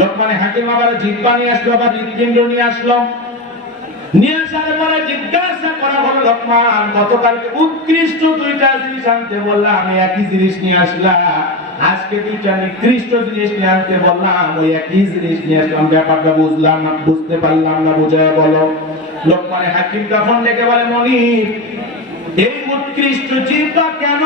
লোকমান হাকিম আবার জিহ্বা নিয়ে আসলো, আবার হৃৎপিণ্ড নিয়ে আসলো। নিয়ে আসার পরে জিজ্ঞাসা করা হলো, লোকমান গতকালকে উৎকৃষ্ট দুইটা জিনিস আনতে বললাম, আমি একই জিনিস নিয়ে আসলাম, আজকে দুইটা নিকৃষ্ট জিনিস নিয়ে আনতে বললাম, ওই একই জিনিস নিয়ে আসলাম, ব্যাপারটা বুঝলাম না, বুঝতে পারলাম না, বুঝায় বলো। লোকমান হাকিম তখন ডেকে বলে, মনিব এই উৎকৃষ্ট জিহ্বা কেন?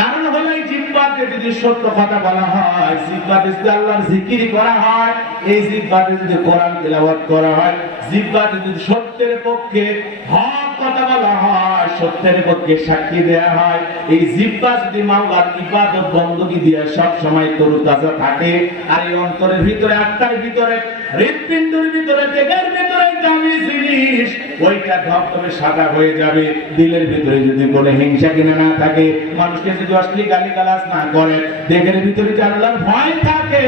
কারণ হলো এই জিহ্বাতে যদি সত্য কথা বলা হয়, জিহ্বাতে যদি আল্লাহর জিকির করা হয়, এই জিহ্বাতে যদি কোরআন তেলাওয়াত করা হয়, জিহ্বাতে যদি সত্যের পক্ষে হক কথা বলা হয়, সত্যের পক্ষে সাক্ষী দেয়া হয়, এই জিহ্বা যদি মাওলার ইবাদত বندگی দিয়ে সব সময় তরুতাজা থাকে, আর এই অন্তরের ভিতরে, আত্মার ভিতরে, হৃৎপিণ্ডের ভিতরে, দেহের ভিতরে দামি জিনিস, ওইটা ধবধবে সাদা হয়ে যাবে। দিলের ভিতরে যদি কোনো হিংসা কিনা না থাকে, মানুষকে যদি অশ্লীল গালিগালাজ না করে, দেহের ভিতরে যদি আল্লাহর ভয় থাকে,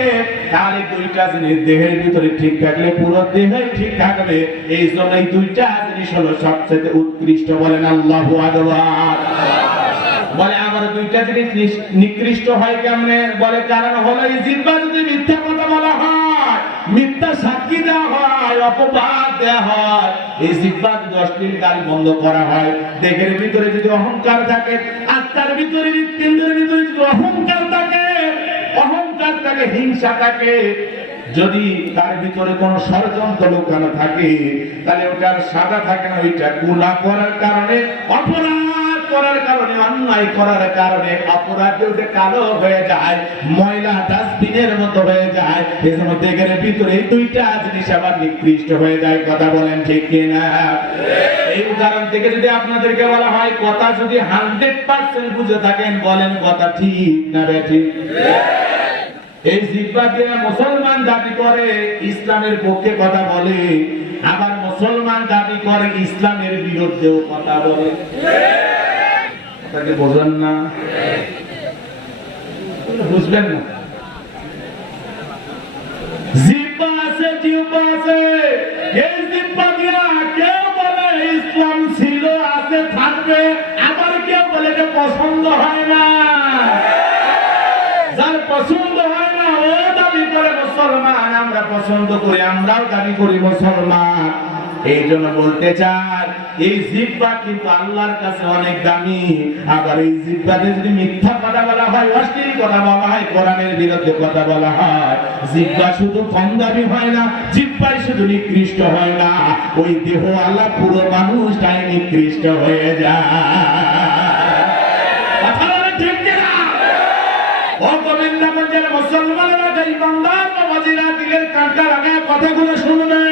তাহলে দুইটা জিনিস দেহের ভিতরে ঠিক থাকলে পুরো দেহই ঠিক থাকবে। এই জন্য এই দুইটা জিনিস হলো সবচেয়ে উৎকৃষ্ট। বলেন আল্লাহু আকবার। বলে আমার দুইটা জিনিস নিকৃষ্ট হয় কেমনে? বলে কারণ হলো এই জিহ্বা যদি মিথ্যা কথা বলা হয়, মিথ্যা সাক্ষী দেওয়া হয়, অপবাদ দেওয়া হয়, এই জিহ্বা যদি অশ্লীল গালি বন্ধ করা হয়, দেহের ভিতরে যদি অহংকার থাকে, আত্মার ভিতরে, হৃৎপিণ্ডের ভিতরে যদি অহংকার থাকে, হিংসা থাকে, যদি তার ভিতরে কোন ষড়যন্ত্র লুকানো থাকে, তাহলে ওটার সাদা থাকে না, ওইটা গুনাহ করার কারণে, অপরাধ করার কারণে, অন্যায় করার কারণে অপরাধ ওটা কালো হয়ে যায়, ময়লা ডাস্টবিনের মতো হয়ে যায়। এজন্য দেহের ভিতরে এই দুইটা জিনিস আবার নিকৃষ্ট হয়ে যায়। কথা বলেন ঠিক কিনা? এই উদাহরণ থেকে যদি আপনাদেরকে বলা হয়, কথা যদি 100% বুঝে থাকেন, বলেন কথা ঠিক না বেঠিক? এই জিহ্বা দিয়ে মুসলমান দাবি করে ইসলামের পক্ষে কথা বলে, আবার মুসলমান দাবি করে ইসলামের বিরুদ্ধেও কথা বলে। তাকে বোঝেন না? বুঝবেন না? জিহ্বা আছে, জিহ্বা আছে, এই জিহ্বা দিয়ে কেউ বলে ইসলাম ছিল, আছে, থাকবে, আবার কেউ বলে যে পছন্দ হয় না। যার পছন্দ হয় না ও দাবি করে মুসলমান, আমরা পছন্দ করি, আমরাও দাবি করি মুসলমান। এই জন্য বলতে চাই, এই জিহ্বা কিন্তু আল্লাহর কাছে অনেক দামি। আবার এই জিহ্বাতে যদি মিথ্যা কথা বলা হয়, অশ্লীল কথা বলা হয়, কোরআনের বিরুদ্ধে কথা বলা হয়, জিহ্বা শুধু কম দামি হয় না, জিহ্বাই শুধু নিকৃষ্ট হয় না, ওই দেহ আল্লাহ পুরো মানুষটাই নিকৃষ্ট হয়ে যায়। কথা বলে ঠিক কিনা? ও গোবিন্দগঞ্জের মুসলমানেরা, ইমানদার বাবাজিরা, দিলের কাঁটা লাগা কথাগুলো শুনবে।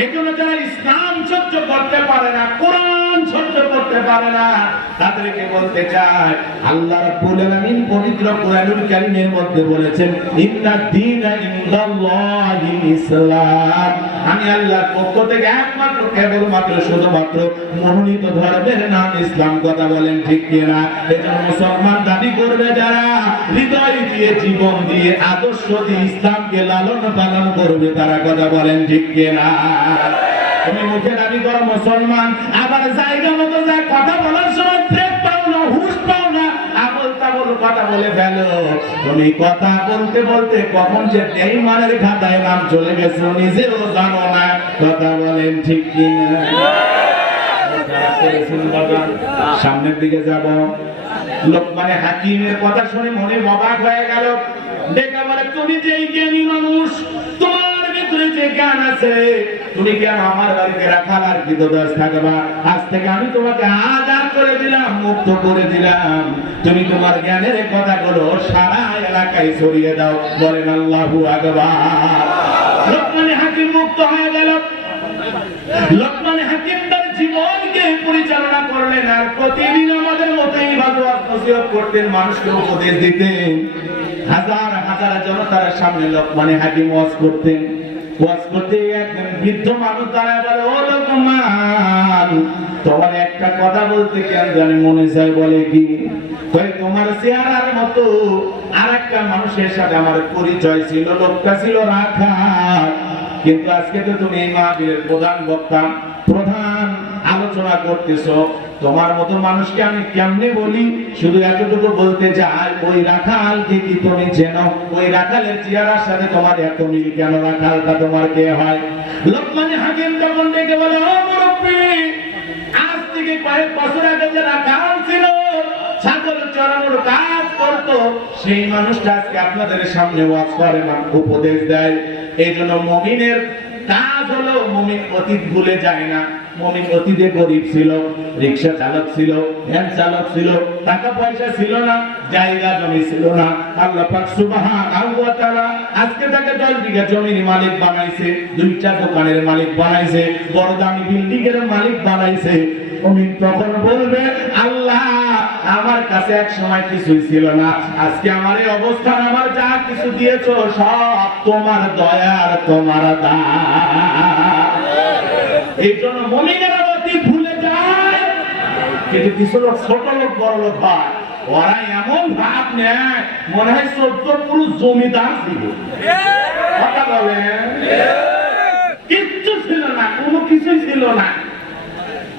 এই জন্য যারা ইসলাম সহ্য করতে পারে না, কোরআন সহ্য করতে পারে না, তাদেরকে বলতে চাই আল্লাহ রাব্বুল আলামিন পবিত্র কোরআনুল কারীমের মধ্যে বলেছেন, ইন্নাদ দীনা ইনদাল্লাহিল ইসলাম। আমি আল্লাহর পক্ষ থেকে একমাত্র কেবলমাত্র শুধুমাত্র মনোনীত ধর্মের নাম ইসলাম। কথা বলেন ঠিক কিনা? এজন্য মুসলমান দাবি করবে যারা, হৃদয় দিয়ে, জীবন দিয়ে, আদর্শ দিয়ে ইসলামকে লালন পালন করবে তারা। কথা বলেন ঠিক কিনা? তুমি মুখে দাবি করো মুসলমান, আবার জায়গা মতো যা কথা বলার সময় ব্রেক পাও না, হুঁশ পাও না, আবল তাবল কথা বলে ফেলো। তুমি কথা বলতে বলতে কখন যে বেঈমানের খাতায় নাম চলে গেছে নিজেও জানো না। কথা বলেন ঠিক কিনা? সামনের দিকে যাব। লোকমানে হাকিমের কথা শুনে মনে অবাক হয়ে গেল। দেখা বলে, তুমি যে জ্ঞানী মানুষ, তোমার ভিতরে যে জ্ঞান আছে, তুমি কেন আমার বাড়িতে রাখাল আর কৃতদাস থাকবা? আজ থেকে আমি তোমাকে আজাদ করে দিলাম, মুক্ত করে দিলাম। তুমি তোমার জ্ঞানের কথাগুলো সারা এলাকায় ছড়িয়ে দাও। বলেন আল্লাহু আকবার। লোকমানে হাকিম মুক্ত হয়ে গেল। লোকমানে হাকিম তার জীবনকে পরিচালনা করলেন, আর প্রতিদিন আমাদের মতোই ভালোবাসা নসিহত করতেন, মানুষকে উপদেশ দিতেন। হাজার হাজার জনতার সামনে লোকমানে হাকিম ওয়াজ করতেন। ওয়াজ করতে একজন বৃদ্ধ মানুষ দাঁড়ায় বলে, ও লোকমান, তোমার একটা কথা বলতে কেন জানি মনে চায়। বলে কি? তোমার চেহারার মতো আর একটা মানুষের সাথে আমার পরিচয় ছিল, লোকটা ছিল রাখাল, কিন্তু আজকে তো তুমি এই মাহফিলের প্রধান বক্তা, প্রধান আলোচনা করতেছো, তোমার মতো মানুষকে আমি কেমনে বলি? শুধু এতটুকু বলতে চাই, ওই রাখালকে কি তুমি চেনো? ওই রাখালের চেহারার সাথে তোমার এত মিল কেন? রাখালটা তোমার কে হয়? লোকমান হাকিম তখন ডেকে বলে, ও মুরব্বি, আজ থেকে কয়েক বছর আগে যে রাখাল ছিল, ছাগল চড়ানোর কাজ করতো, সেই মানুষটা আজকে আপনাদের সামনে ওয়াজ করে, উপদেশ দেয়। এই জন্য মুমিনের কাজ হলো, মুমিন অতীত ভুলে যায় না। মুমিন অতীতে গরিব ছিল, রিকশা চালক ছিল, ভ্যান চালক ছিল, টাকা পয়সা ছিল না, জায়গা জমি ছিল না। আল্লাহ পাক সুবহানাহু ওয়া তাআলা আজকে তাকে 10 বিঘা জমির মালিক বানাইছে, 2টা দোকানের মালিক বানাইছে, বড় দামি বিল্ডিং এর মালিক বানাইছে। মুমিন তখন বলবে, আল্লাহ আমার কাছে এক সময় কিছুই ছিল না, আজকে আমার এই অবস্থান, আমার যা কিছু দিয়েছো সব তোমার দয়ার, তোমার দান। এই জন্য মুমিনেরা অতীত ভুলে যায়, কিন্তু কিছু লোক ছোট লোক বড় লোক হয়, ওরা এমন ভাব নেয় মনে হয় 14 পুরুষ জমিদার ছিল। কথা বলে, কিচ্ছু ছিল না, কোনো কিছুই ছিল না।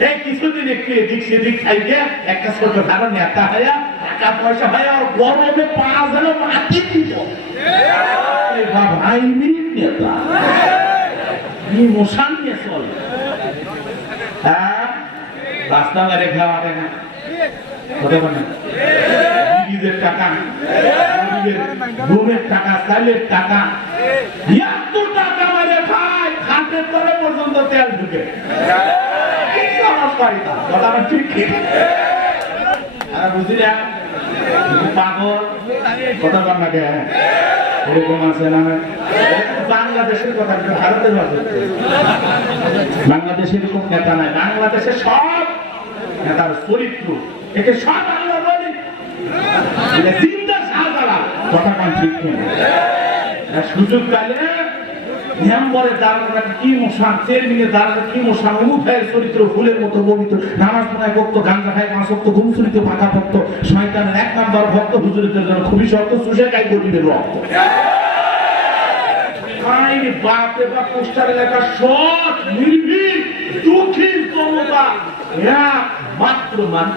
এই কিছুদিন একটু এদিক সেদিক খাইতে একটা ছোট ধারণ নেতা হয়, টাকা পয়সা হয়, আর গরমে পা যেন মাটি দিত। ভাই মিনিট নেতা মোশান নিয়ে চলে, রাস্তা মেরে খাওয়া না, টাকা, ঘুমের টাকা, চাইলের টাকা, এত টাকা মেরে খায়, খাটের তলে পর্যন্ত তেল ঢুকে। বুঝলি পাগল কথা বল না, এরকম আছে না? বাংলাদেশের কথা, ভারতের ভাষা, বাংলাদেশের এরকম নেতা নাই। বাংলাদেশের সব নেতার চরিত্র, একে সব আল্লাহ বলি, চিন্তা সাহায্য কথা কান ঠিক নেই। সুযোগ পাইলে মেম্বরে দাঁড়ানো কি মশান, চেয়ারম্যানে দাঁড়ানো কি মশান, অমুক ভাইয়ের চরিত্র ফুলের মতো পবিত্র, নামাজ পড়ায় ভক্ত, গাঞ্জা খায় 5 ওয়াক্ত, ঘুম চরিত্র পাকা ভক্ত, শয়তানের 1 নাম্বার ভক্ত, হুজুরের জন্য খুবই শক্ত, সুশে খাই গরিবের রক্ত। বাপরে বাপ, পোস্টারে লেখা সৎ, নির্ভীক, দুঃখী জনতা মাত্র মান।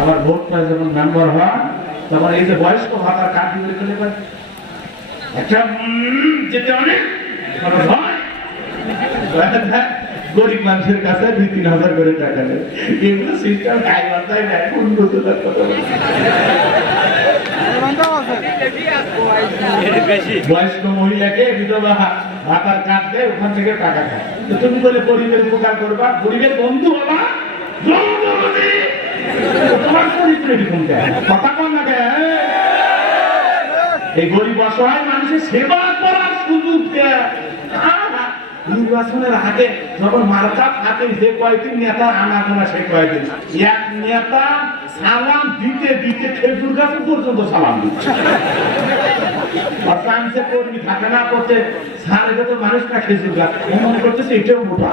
আবার ভোট পায় যখন মেম্বার হয়, তখন এই যে বয়স্ক ভাতার কার্ড দিয়ে চলে একটা যেতে অনেক খরচ হয়, গরিব মানুষের কাছে 2-3 হাজার করে টাকা নেয়, এগুলো সিস্টেম গাইবান্ধায় নেয়। উন্নততার কথা বয়স্ক মহিলাকে বিধবা ভাতার কার্ড দেয়, ওখান থেকে টাকা খায়। তো তুমি বলে গরিবের উপকার করবা, গরিবের বন্ধু হবা, তোমার চরিত্র এরকম কথা কন না। এই গরিব অসহায় মানুষের সেবা করার সুযোগ দেয়। নির্বাচনের আগে যখন মার্কা থাকে, যে কয়েকদিন নেতা আনাগোনা, সেই কয়েকদিন এক নেতা সালাম দিতে দিতে খেজুর গাছে পর্যন্ত সালাম দিচ্ছে। কর্মী থাকে না করতে সার, এটা তো মানুষ না খেজুর গাছ এমন করতেছে, এটাও মোটা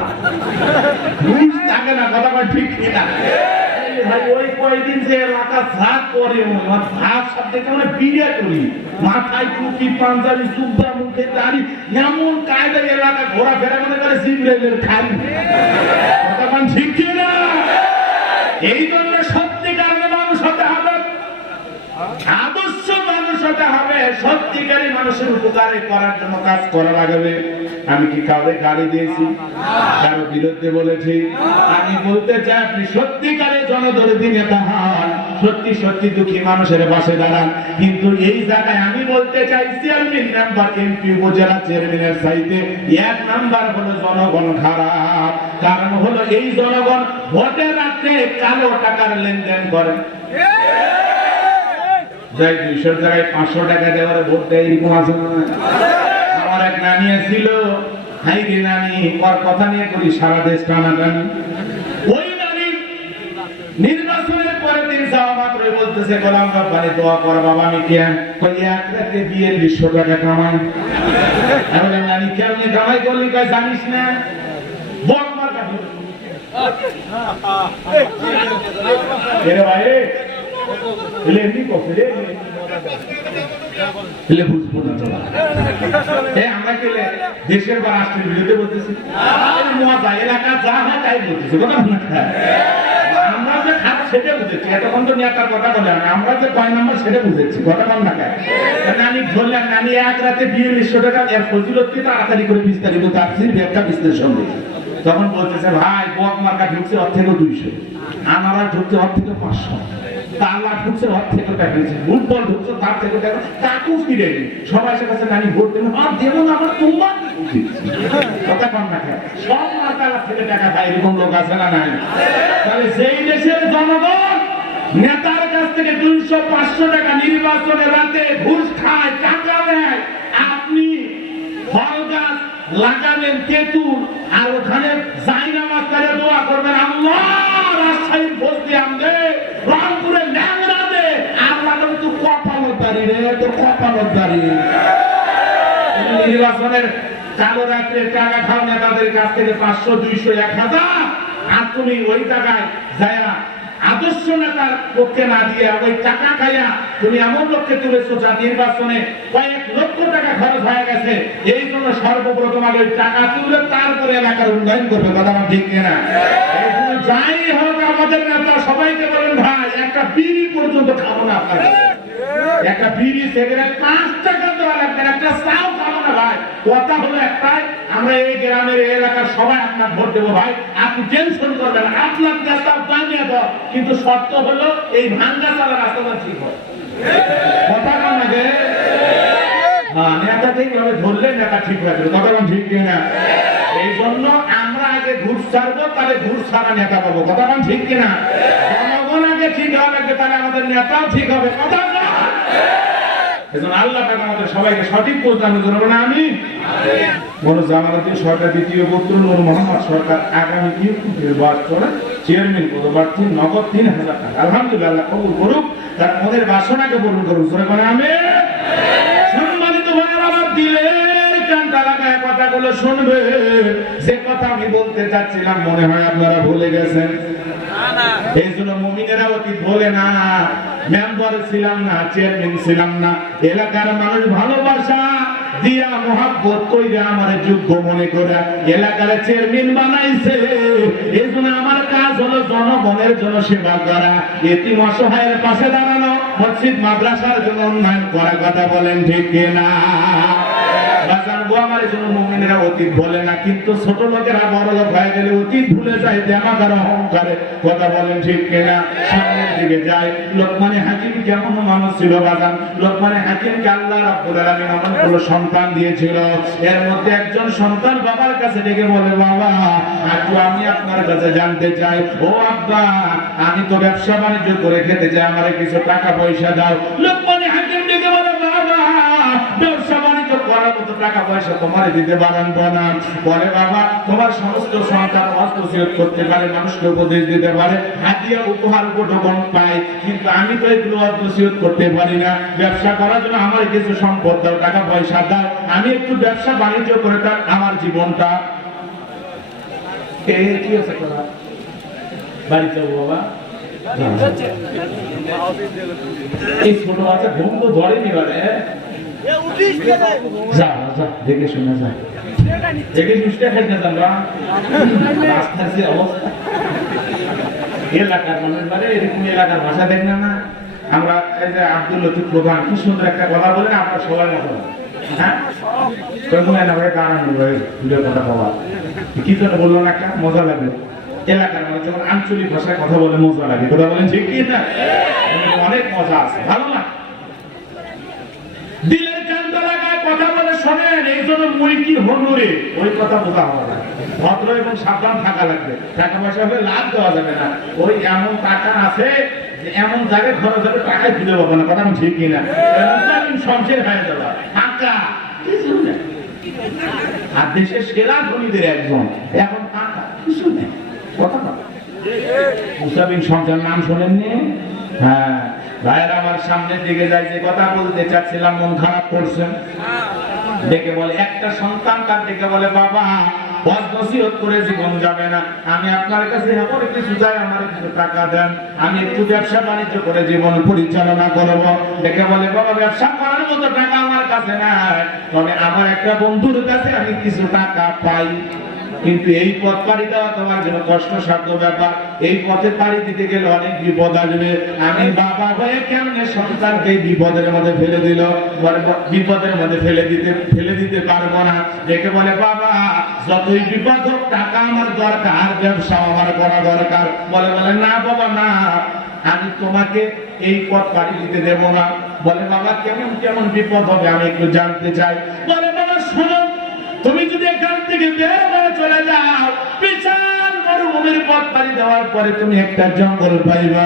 থাকে না। কথা ঠিক কিনা ভাই? ওই কয়েকদিন যে এলাকা ভাগ করে, ভাগ সব দেখে আমরা বিরিয়া করি, মাথায় টুপি, পাঞ্জাবি, সুব্বা, মুখে দাড়ি, এমন কায়দায় এলাকা ঘোরাফেরা মনে করে জিব্রাইলের খাই। কথা ঠিক কিনা? এই জন্য সত্যিকার মানুষ হতে হবে, আদর্শ মানুষ হতে হবে, সত্যিকারী মানুষের উপকারে করার জন্য কাজ করা লাগবে। আমি কি কাউকে গালি দিয়েছি, কারো বিরুদ্ধে বলেছি? আমি বলতে চাই, আপনি সত্যিকারে জনদরদী নেতা হন, সত্যি সত্যি দুঃখী মানুষের পাশে দাঁড়ান। কিন্তু এই জায়গায় আমি বলতে চাই, চেয়ারম্যান মেম্বার, এমপি, উপজেলা চেয়ারম্যানের চাইতে 1 নাম্বার হলো জনগণ খারাপ। কারণ হলো এই জনগণ ভোটের রাত্রে কালো টাকার লেনদেন করে, যাই 200 জায়গায় 500 টাকা দেওয়ার ভোট দেয়, এরকম আছে না? আমার এক নানি ছিল, হাই রে নানি, ওর কথা নিয়ে করি সারা দেশ টানাটানি। ওই নানি নির্বাচনের পরের দিন যাওয়া মাত্রই বলতেছে, গোলাম রব্বানি দোয়া কর বাবা, আমি কে কই এক রাতে দিয়ে 200 টাকা কামাই। আমি বললাম, নানি কেমনে কামাই করলি? কই জানিস না, বল মার্কা এরে ভাই দেশের বা রাষ্ট্রের বিরুদ্ধে বলতেছি, এলাকা যা হয় তাই বলতেছি। আমরা যে খাত সেটা বুঝেছি, এতক্ষণ তো নেতার কথা বলে আমরা যে 5 নম্বর সেটা বুঝেছি। কথা কম না খায় নানি ধরলেন, নানি এক রাতে 200 টাকা, এর ফজিলতকে তাড়াতাড়ি করে বিস্তারিত তাফসীর ব্যাখ্যা বিশ্লেষণ দিয়েছে। তখন বলতেছে, ভাই বক মার্কা ঢুকছে ওর থেকে 200, আনারা ঢুকছে ওর থেকে 500, তালা ঢুকছে ওর থেকে টাকা দিয়েছে, ফুটবল ঢুকছে তার থেকে টাকা, তাকে ফিরে সবাই সে কাছে নানি ভোট দেবেন, আর যেমন আমার তোমার কথা কম না খায় সব মার্কালা থেকে টাকা খায়, এরকম লোক আছে না নাই? তাহলে সেই দেশের জনগণ নেতার কাছ থেকে 200-500 টাকা নির্বাচনের রাতে ঘুষ খায়, টাকা নেয়, আপনি ফল গাছ লাগাবেন তেঁতুল, আর ওখানে জায়নামাজ করে দোয়া করবেন, আল্লাহ রাজশাহীর বস্তি আমদে, রংপুরের ল্যাংড়া দে, আল্লাহ কিন্তু কপালতারি রে, তো কপালতারি। নির্বাচনের কালো রাত্রে টাকা খাও নেতাদের কাছ থেকে 500-200-1000, আর তুমি ওই টাকায় যায়া আদর্শ নেতার পক্ষে না দিয়ে ওই টাকা খাইয়া তুমি এমন লোককে তুলেছো যা নির্বাচনে কয়েক লক্ষ টাকা খরচ হয়ে গেছে। এই জন্য সর্বপ্রথম আগে টাকা তুলে তারপরে এলাকার উন্নয়ন করবে। কথা আমার ঠিক কিনা? যাই হোক, আমাদের নেতা সবাইকে বলেন, ভাই একটা বিড়ি পর্যন্ত খাবো না, আপনাকে একটা বিড়ি সিগারেট 5 টাকা দেওয়া লাগবে, একটা চাও খাবো না ভাই। কথা হলো একটাই, আমরা এই গ্রামের এই এলাকার সবাই আপনার ভোট দেবো ভাই, আপনি টেনশন করবেন, আপনার নেতা বানিয়ে দাও, কিন্তু শর্ত হলো এই ভাঙ্গা চালা রাস্তাটা ঠিক হয়। কথা কম আগে নেতা ঠিকভাবে ধরলে নেতা ঠিক হয়ে যাবে। কথা কম ঠিক কিনা? এই জন্য আমরা আগে ঘুষ ছাড়বো, তাহলে ঘুষ ছাড়া নেতা পাবো। কথা কম ঠিক কিনা? জনগণ আগে ঠিক হওয়া লাগবে, তাহলে আমাদের নেতাও ঠিক হবে। কথা আল্লাহ আমাদের সবাইকে সঠিক পৌঁছানোর জন্য আমি জামালউদ্দিন সরকার দ্বিতীয় পুত্র নূর মোহাম্মদ সরকার আগামী নির্বাচনে চেয়ারম্যান পদপ্রার্থী, নগদ 3000 টাকা। আলহামদুলিল্লাহ কবুল করুক, তার মনের বাসনাকে পূরণ করুক। সম্মানিত ভাইরা, আমার দিলের কানটা লাগায় কথাগুলো শুনবে। যে কথা আমি বলতে চাচ্ছিলাম মনে হয় আপনারা ভুলে গেছেন। এই জন্য মুমিনেরা অতীত বলে না, মেম্বার ছিলাম না, চেয়ারম্যান ছিলাম না, এলাকার মানুষ ভালোবাসা দিয়া মহাব্বত কইরা আমার যোগ্য মনে করে এলাকার চেয়ারম্যান বানাইছে। এই জন্য আমার কাজ হলো জনগণের জন্য সেবা করা, এতিম অসহায়ের পাশে দাঁড়ানো, মসজিদ মাদ্রাসার জন্য উন্নয়ন করা। কথা বলেন ঠিক কিনা? বাজান গো আমার জন্য মুমিনেরা অতীত বলে না, কিন্তু ছোট লোকেরা বড় লোক হয়ে গেলে অতীত ভুলে যায়, দেমাগার অহংকারে। কথা বলেন ঠিক কিনা? সামনের দিকে যায়। লোকমানে হাকিম কেমন মানুষ ছিল বাজান? লোকমানে হাকিমকে আল্লাহ রাব্বুল আলামিন অনেকগুলো সন্তান দিয়েছিল। এর মধ্যে একজন সন্তান বাবার কাছে ডেকে বলে, বাবা একটু আমি আপনার কাছে জানতে চাই। ও আব্বা, আমি তো ব্যবসা বাণিজ্য করে খেতে চাই, আমারে কিছু টাকা পয়সা দাও। লোকমানে হাকিম ডেকে বলে, বাবা ব্যবসা বাণিজ্য করার মতো টাকা পয়সা তোমারে দিতে পারবো না। বলে, বাবা তোমার সমস্ত সন্তান ওয়াসিয়ত করতে পারে, মানুষকে উপদেশ দিতে পারে, হাদিয়া উপহার উপঢৌকন পায়, কিন্তু আমি তো এগুলো ওয়াসিয়ত করতে পারি না। ব্যবসা করার জন্য আমার কিছু সম্পদ দাও, টাকা পয়সা দাও, আমি একটু ব্যবসা বাণিজ্য করে তার আমার জীবনটা কি আছে করা বাড়িতে। বাবা এই ছোট বাচ্চা ঘুম তো ধরেনি, বলে যা যা দেখে শুনে যা দেখে সুস্থ খাইতে যাবা। রাস্তার যে অবস্থা, এলাকার মানুষ মানে এরকম এলাকার ভাষা দেখ না। আমরা এই যে আব্দুল লতিফ প্রধান কি সুন্দর একটা কথা বলেন, আপনার সবাই মতো হ্যাঁ না ভাই কারণ কথা বলা কি করে বললো না, একটা মজা লাগে। এলাকার মানুষ যখন আঞ্চলিক ভাষায় কথা বলে মজা লাগে। কথা বলেন ঠিক কি না? অনেক মজা আছে, ভালো না? দিলের কান্তা লাগায় কথা বলে শোনেন, এই জন্য মুলকি হনুরে ওই কথা বোঝা হবে না। ভদ্র এবং সাবধান থাকা লাগবে। টাকা পয়সা হলে লাভ দেওয়া যাবে না। ওই এমন টাকা আছে যে এমন জায়গায় খরচ হবে টাকায় খুঁজে পাবো না। কথা আমি ঠিক কিনা? সংসার হয়ে যাবে টাকা। আর দেশের সেরা ধনীদের একজন এখন টাকা কিছু নেই। কথা না মুসাবিন সন্তান নাম শোনেননি? হ্যাঁ ভাইয়েরা আমার সামনের দিকে যাই, যে কথা বলতে চাচ্ছিলাম মন খারাপ করছেন। ডেকে বলে একটা সন্তান, তার ডেকে বলে, বাবা ওয়াসিয়ত করে জীবন যাবে না, আমি আপনার কাছে এমন কিছু চাই, আমার কিছু টাকা দেন, আমি একটু ব্যবসা বাণিজ্য করে জীবন পরিচালনা করব। ডেকে বলে, বাবা ব্যবসা করার মতো টাকা আমার কাছে নাই, তবে আমার একটা বন্ধুর কাছে আমি কিছু টাকা পাই, কিন্তু এই পথ পাড়ি দেওয়া তোমার জন্য কষ্টসাধ্য ব্যাপার। এই পথে পাড়ি দিতে গেলে অনেক বিপদ আসবে। আমি বাবা হয়ে কেমনে সন্তানকে বিপদের মধ্যে ফেলে দিল? বিপদের মধ্যে ফেলে দিতে পারবো না। দেখে বলে, বাবা যতই বিপদ হোক টাকা আমার দরকার, ব্যবসা আমার করা দরকার। বলে না বাবা না, আমি তোমাকে এই পথ পাড়ি দিতে দেব না। বলে, বাবা কেমন কেমন বিপদ হবে আমি একটু জানতে চাই। বলে, বাবা শোনো, তুমি যদি এখান থেকে বের হয়ে চলে যাও, বিশাল মরুভূমির পথ পাড়ি দেওয়ার পরে তুমি একটা জঙ্গল পাইবা।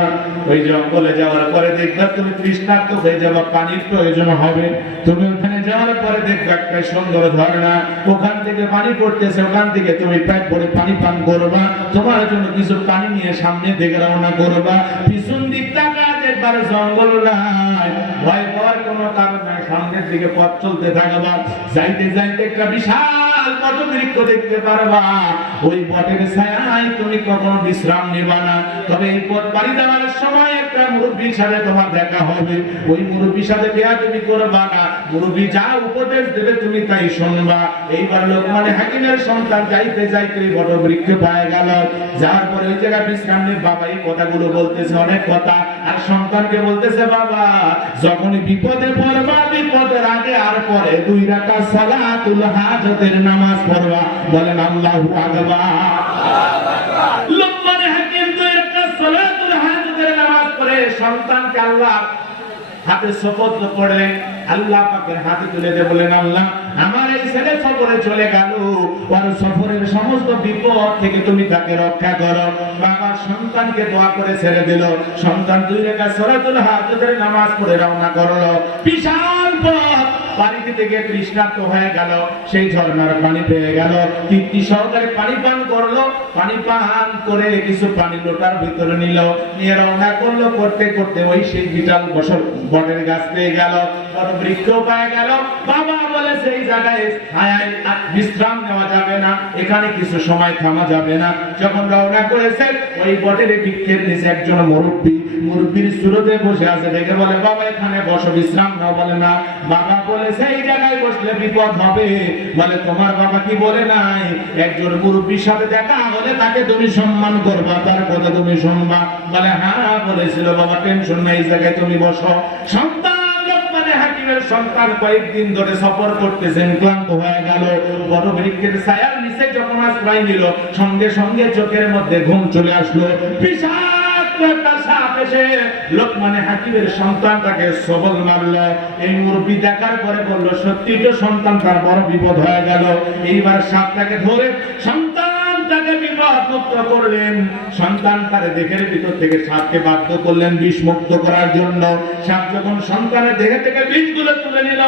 ওই জঙ্গলে যাওয়ার পরে দেখবা তুমি তৃষ্ণার্ত হয়ে যাবা, পানির প্রয়োজন হবে। তুমি ওখানে যাওয়ার পরে দেখবা একটা সুন্দর ঝর্ণা, ওখান থেকে পানি পড়তেছে, ওখান থেকে তুমি পেট ভরে পানি পান করবা। তোমার জন্য কিছু পানি নিয়ে সামনে দিকে রওনা করবা। পিছন দিক তাকা দেখবার জঙ্গল নাই, ভয় পাওয়ার কোনো কারণ নাই, সামনের দিকে পথ চলতে থাকবা। যাইতে যাইতে একটা বিশাল বটবৃক্ষ দেখতে পারবা। ওই বটের ছায়ায় তুমি কখনো বিশ্রাম নেবা না। তবে এই পথ পাড়ি দেওয়ার সময় একটা মুরব্বীর সাথে তোমার দেখা হবে। ওই মুরব্বীর সাথে বেয়াদবি করবা না, মুরব্বী যা উপদেশ দেবে তুমি তাই শুনবা। এইবার লোকমানে হাকিমের সন্তান যাইতে যাইতে বটবৃক্ষে পায়ে গেল। যাওয়ার পরে ওই জায়গায় বিশ্রাম নিয়ে বাবা এই কথাগুলো বলতেছে, অনেক কথা। আর সন্তানকে বলতেছে, বাবা যখনই বিপদে পড়বা, বিপদের আগে আর পরে 2 রাকাত সালাতুল হাজতের নামাজ পড়বা। বলেন আল্লাহু আকবার। লোকমানে হাকিম 2 রাকাত সালাতুল হাজতের নামাজ পড়ে সন্তানকে আল্লাহ হাতে সুপুর্দ করলেন। আল্লাহ পাকের হাতে তুলে দিয়ে বলেন, আল্লাহ আমার এই ছেলে সফরে চলে গেল, ওর সফরের সমস্ত বিপদ থেকে তুমি তাকে রক্ষা করো। বাবা সন্তানকে দোয়া করে ছেড়ে দিল। সন্তান 2 রাকাত সালাতুল হাজতের নামাজ পড়ে রওনা করলো। বিশাল পথ পানি দিতে গিয়ে তৃষ্ণার্ত হয়ে গেল, সেই ঝর্ণার পানি পেয়ে গেল, তৃপ্তি সহকারে পানি পান করলো। পানি পান করে কিছু পানি লোটার ভিতরে নিল, নিয়ে রওনা করলো। করতে করতে ওই সেই বিশাল বটের গাছ পেয়ে গেল, বড় বৃক্ষ পেয়ে গেল। বাবা বলে সেই জায়গায় ছায়ায় বিশ্রাম নেওয়া যাবে না, এখানে কিছু সময় থামা যাবে না। যখন রওনা করেছে ওই বটের বৃক্ষের নিচে একজন মুরব্বির সুরতে বসে আছে। দেখে বলে, বাবা এখানে বসো, বিশ্রাম নাও। বলে না। বাবা বলে সেই জায়গায় বসলে বিপদ হবে। বলে, তোমার বাবা কি বলে নাই, একজন মুরব্বির সাথে দেখা হলে তাকে তুমি সম্মান করবা, তার কথা তুমি শুনবা। বলে হ্যাঁ বলেছিল বাবা, টেনশন নাই, এই জায়গায় তুমি বসো। সন্তান লোকমানে হাকিমের হাকিমের সন্তান কয়েকদিন ধরে সফর করতেছেন, ক্লান্ত হয়ে গেল। বড় বৃক্ষের ছায়ার নিচে যখন আশ্রয় নিল, সঙ্গে সঙ্গে চোখের মধ্যে ঘুম চলে আসলো। বিষাক্ত একটা সাপ এসে লোকমানে হাকিমের সন্তানটাকে সবল মারলো। এই মুরব্বি দেখার পরে বলল, সত্যি তো সন্তান তার বড় বিপদ হয়ে গেল। এইবার সাপটাকে ধরে সন্তানটাকে বিপদ মুক্ত করলেন। সন্তান তার দেহের ভিতর থেকে সাপকে বাধ্য করলেন বিষ মুক্ত করার জন্য। সাপ যখন সন্তানের দেহে থেকে বিষগুলো তুলে নিল,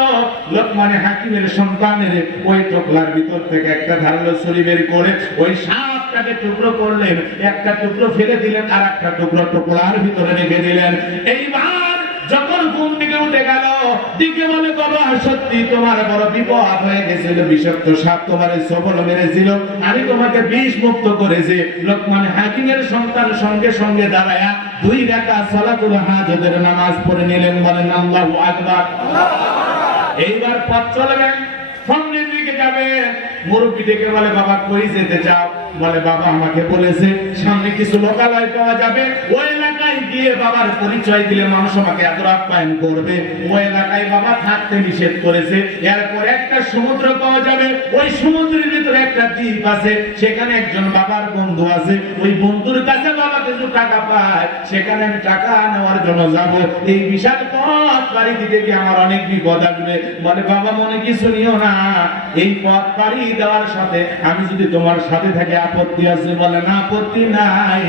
লোকমানে হাকিমের সন্তানের ওই টোকলার ভিতর থেকে একটা ধারালো ছুরি বের করে ওই সাপটাকে টুকরো করলেন। একটা টুকরো ফেলে দিলেন, আর একটা টুকরো টোকলার ভিতরে রেখে দিলেন। এইবার যখন ঘুম থেকে উঠে গেল, দিকে বলে, বাবা সত্যি তোমার বড় বিপদ হয়ে গেছিল, বিষাক্ত সাপ তোমার সবল মেরেছিল, আমি তোমাকে বিষ মুক্ত করেছি। লোকমান হাকিমের সন্তান সঙ্গে সঙ্গে দাঁড়ায়া 2 রাকাত সালাতুল হাজতের নামাজ পড়ে নিলেন। বলেন আল্লাহু আকবার। এইবার পথ চলবেন, সামনের দিকে যাবেন। মুরব্বি ডেকে বলে, বাবা কই যেতে চাও? বলে, বাবা আমাকে বলেছে সামনে কিছু লোকালয় পাওয়া যাবে, ওই এলাকায় গিয়ে বাবার পরিচয় দিলে মানুষ আমাকে এত আপ্যায়ন করবে। ওই এলাকায় বাবা থাকতে নিষেধ করেছে। এরপর একটা সমুদ্র পাওয়া যাবে, ওই সমুদ্রের ভিতরে একটা দ্বীপ আছে, সেখানে একজন বাবার বন্ধু আছে, ওই বন্ধুর কাছে বাবা কিছু টাকা পায়, সেখানে আমি টাকা নেওয়ার জন্য যাব। এই বিশাল পথ পাড়ি দিতে গিয়ে আমার অনেক বিপদ আসবে। বলে, বাবা মনে কিছু নিও না, এই পথ পাড়ি দেওয়ার সাথে আমি যদি তোমার সাথে থাকি আপত্তি আছে? বলে, না আপত্তি নাই।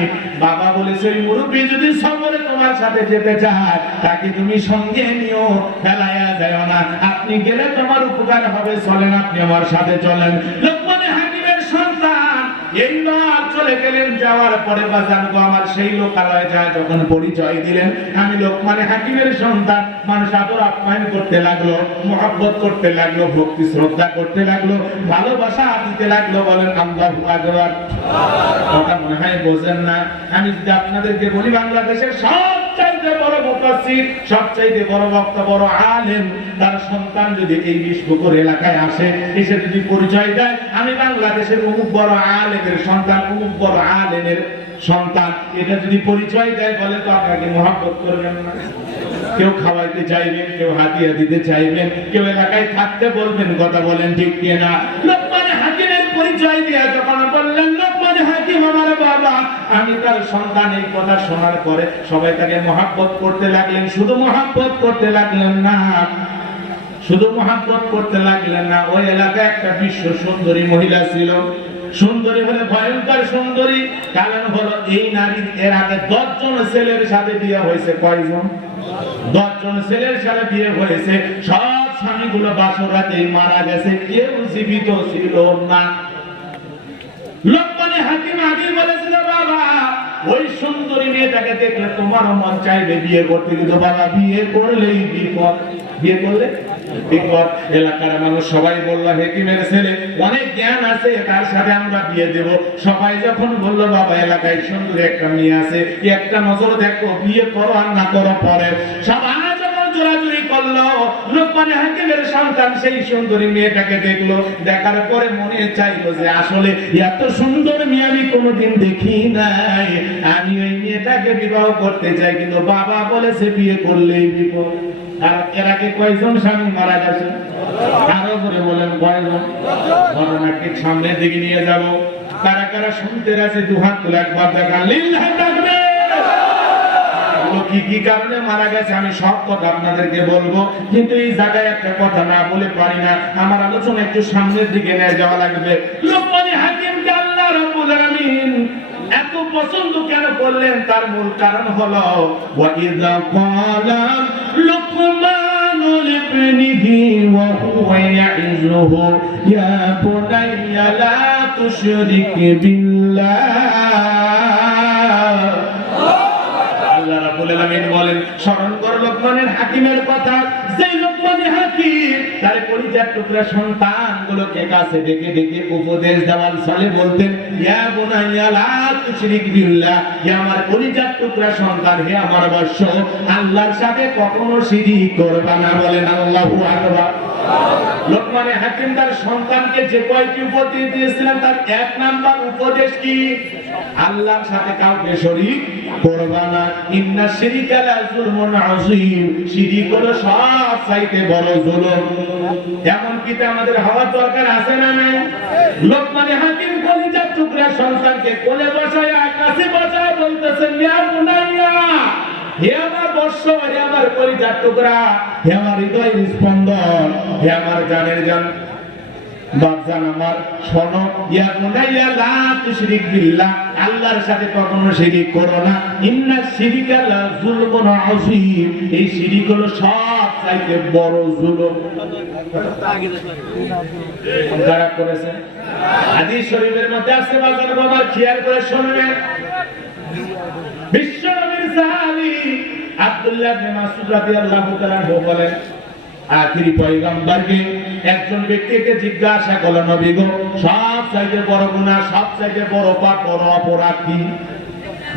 বাবা বলেছে, ওই মুরব্বি যদি সফরে তোমার সাথে যেতে চায়, তাকে তুমি সঙ্গে নিও, ফেলাইয়া যাও না। আপনি গেলে তোমার উপকার হবে, চলেন আপনি আমার সাথে চলেন। লোকমানে হাকিমের সন্তান এই লোক চলে গেলেন। যাওয়ার পরে বাজার গো আমার সেই লোকালয়ে যায় যখন পরিচয় দিলেন, আমি লোকমানে হাকিমের সন্তান, মানুষ আদর আপ্যায়ন করতে লাগলো, মহব্বত করতে লাগলো, ভক্তি শ্রদ্ধা করতে লাগলো, ভালোবাসা দিতে লাগলো। বলেন আল্লাহু আকবার। কথা মনে হয় বোঝেন না। আমি যদি আপনাদেরকে বলি, বাংলাদেশের সবচাইতে বড় মুফাসসির, সবচাইতে বড় বক্তা, বড় আলেম, তার সন্তান যদি এই বিশপুকুর এলাকায় আসে, এসে যদি পরিচয় দেয় আমি বাংলাদেশের অমুক বড় আলেমের সন্তান, অমুক বড় আলেমের সন্তান, এটা যদি পরিচয় দেয়, বলে তো আপনাকে মহব্বত করবেন না? কেউ খাওয়াইতে চাইবেন, কেউ হাদিয়া দিতে চাইবেন, কেউ এলাকায় থাকতে বলবেন। কথা বলেন ঠিক কি না? লোকমানে হাকিমের পরিচয় দিয়ে যখন বললেন লোকমানে হাকিম আমার বাবা, আমি তার সন্তান, এই কথা শোনার পরে সবাই তাকে মহব্বত করতে লাগলেন। শুধু মহব্বত করতে লাগলেন না, শুধু মহব্বত করতে লাগলেন না, ওই এলাকায় একটা বিশ্ব সুন্দরী মহিলা ছিল। সুন্দরী হলে ভয়ঙ্কর সুন্দরী, কারণ হলো এই নারীর এর আগে 10 জন ছেলের সাথে বিয়ে হয়েছে। কয়জন? 10 জন ছেলের সাথে বিয়ে হয়েছে। সব স্বামীগুলো বাসরাতেই মারা গেছে, কেউ জীবিত ছিল না। লোকমানে হাকিম আগে বলেছিল, বাবা ওই সুন্দরী মেয়েটাকে দেখলে তোমারও মন চাইবে বিয়ে করতে, কিন্তু বাবা বিয়ে করলেই বিপদ, বিয়ে করলে বিপদ। এলাকার মানুষ সবাই বলল, হাকিমের ছেলে অনেক জ্ঞান আছে, তার সাথে আমরা বিয়ে দেব। সবাই যখন বলল, বাবা এলাকায় সুন্দরী একটা মেয়ে আছে, একটা নজর দেখো, বিয়ে করো আর না করো পরে। সবাই যখন জোরাজুরি করলো, লোকমানে হাকিমের সন্তান সেই সুন্দরী মেয়েটাকে দেখলো। দেখার পরে মনে চাইলো যে আসলে এত সুন্দর মেয়ে আমি কোনোদিন দেখি নাই, আমি ওই মেয়েটাকে বিবাহ করতে চাই, কিন্তু বাবা বলেছে বিয়ে করলেই বিপদ। আর এর আগে কয়জন স্বামী মারা গেছে? আরো করে বলেন কয়জন? ঘটনাকে সামনের দিকে নিয়ে যাব। কারা কারা শুনতে আছে দুহাত তুলে একবার দেখান, লিল্লাহি তাকবীর। কি কি কারণে মারা গেছে আমি সব কথা আপনাদেরকে বলবো, কিন্তু এই জায়গায় একটা কথা না বলে পারি না। আমার আলোচনা একটু সামনের দিকে নিয়ে যাওয়া লাগবে। লোকমানে হাকিমকে আল্লাহ রাব্বুল আলামিন এত পছন্দ কেন করলেন? তার মূল কারণ হলো, ওয়া ইযা ক্বালা লুকমানু লিবনিহি ওয়া হুয়া ইয়াইযুহু ইয়া বুনাইয়া লা তুশরিক বিল্লাহ। আল্লাহ রাব্বুল আলামিন বলেন, স্মরণ কর লোকমানের হাকিমের কথা। যেই লোকমানে হাকিম তার পরিজাত টুকরা সন্তানগুলোকে কাছে ডেকে ডেকে উপদেশ দেওয়ার ছলে বলতেন, ইয়া বুনাইয়া লা তুশরিক বিল্লাহ, হে আমার পরিজাত টুকরা সন্তান, হে আমার বৎস, আল্লাহর সাথে কখনো শিরিক করবে না। বলেন আল্লাহু আকবার। লোকমানে হাকিম তার সন্তানকে যে কয়টি উপদেশ দিয়েছিলেন, তার 1 নাম্বার উপদেশ কি? আল্লাহর সাথে কাউকে শরীক করবে না। ইন্না শিরকা লা যুলমুন আযীম, শিরিক হলো সব সব চাইতে বড় জুলুম। এমন কি আমাদের হওয়ার দরকার আছে না নাই? লোকমান হাকিম কলিজার টুকরা সন্তানকে কোলে বসায় কাছে বসায় বলতেছেন, ইয়া বুনাইয়া, হে আমার বর্ষ, হে আমার কলিজার টুকরা, হে আমার হৃদয়ের স্পন্দন, হে আমার জানের জান, বাপজান আমার শোনো, ইয়া বুনাইয়া লা তুশরিক বিল্লাহ, আল্লাহর সাথে কখনো শিরিক করো না। ইন্না শিরিকা লা যুলমুন আযীম, এই শিরিক হলো সবচাইতে বড় জুলুম। যারা করেছেন হাদিস শরীফের মধ্যে আছে, বাজার বাবা খেয়াল করে শুনবেন। বিশ্ব নবীর সাহাবী আব্দুল্লাহ ইবনে মাসউদ রাদিয়াল্লাহু তাআলা বলেন, আখিরি পয়গম্বরকে একজন ব্যক্তিকে জিজ্ঞাসা করলেন, নবী গো, সবচাইতে বড় গুনাহ, সবচাইতে বড় পাপ, বড় অপরাধ কি?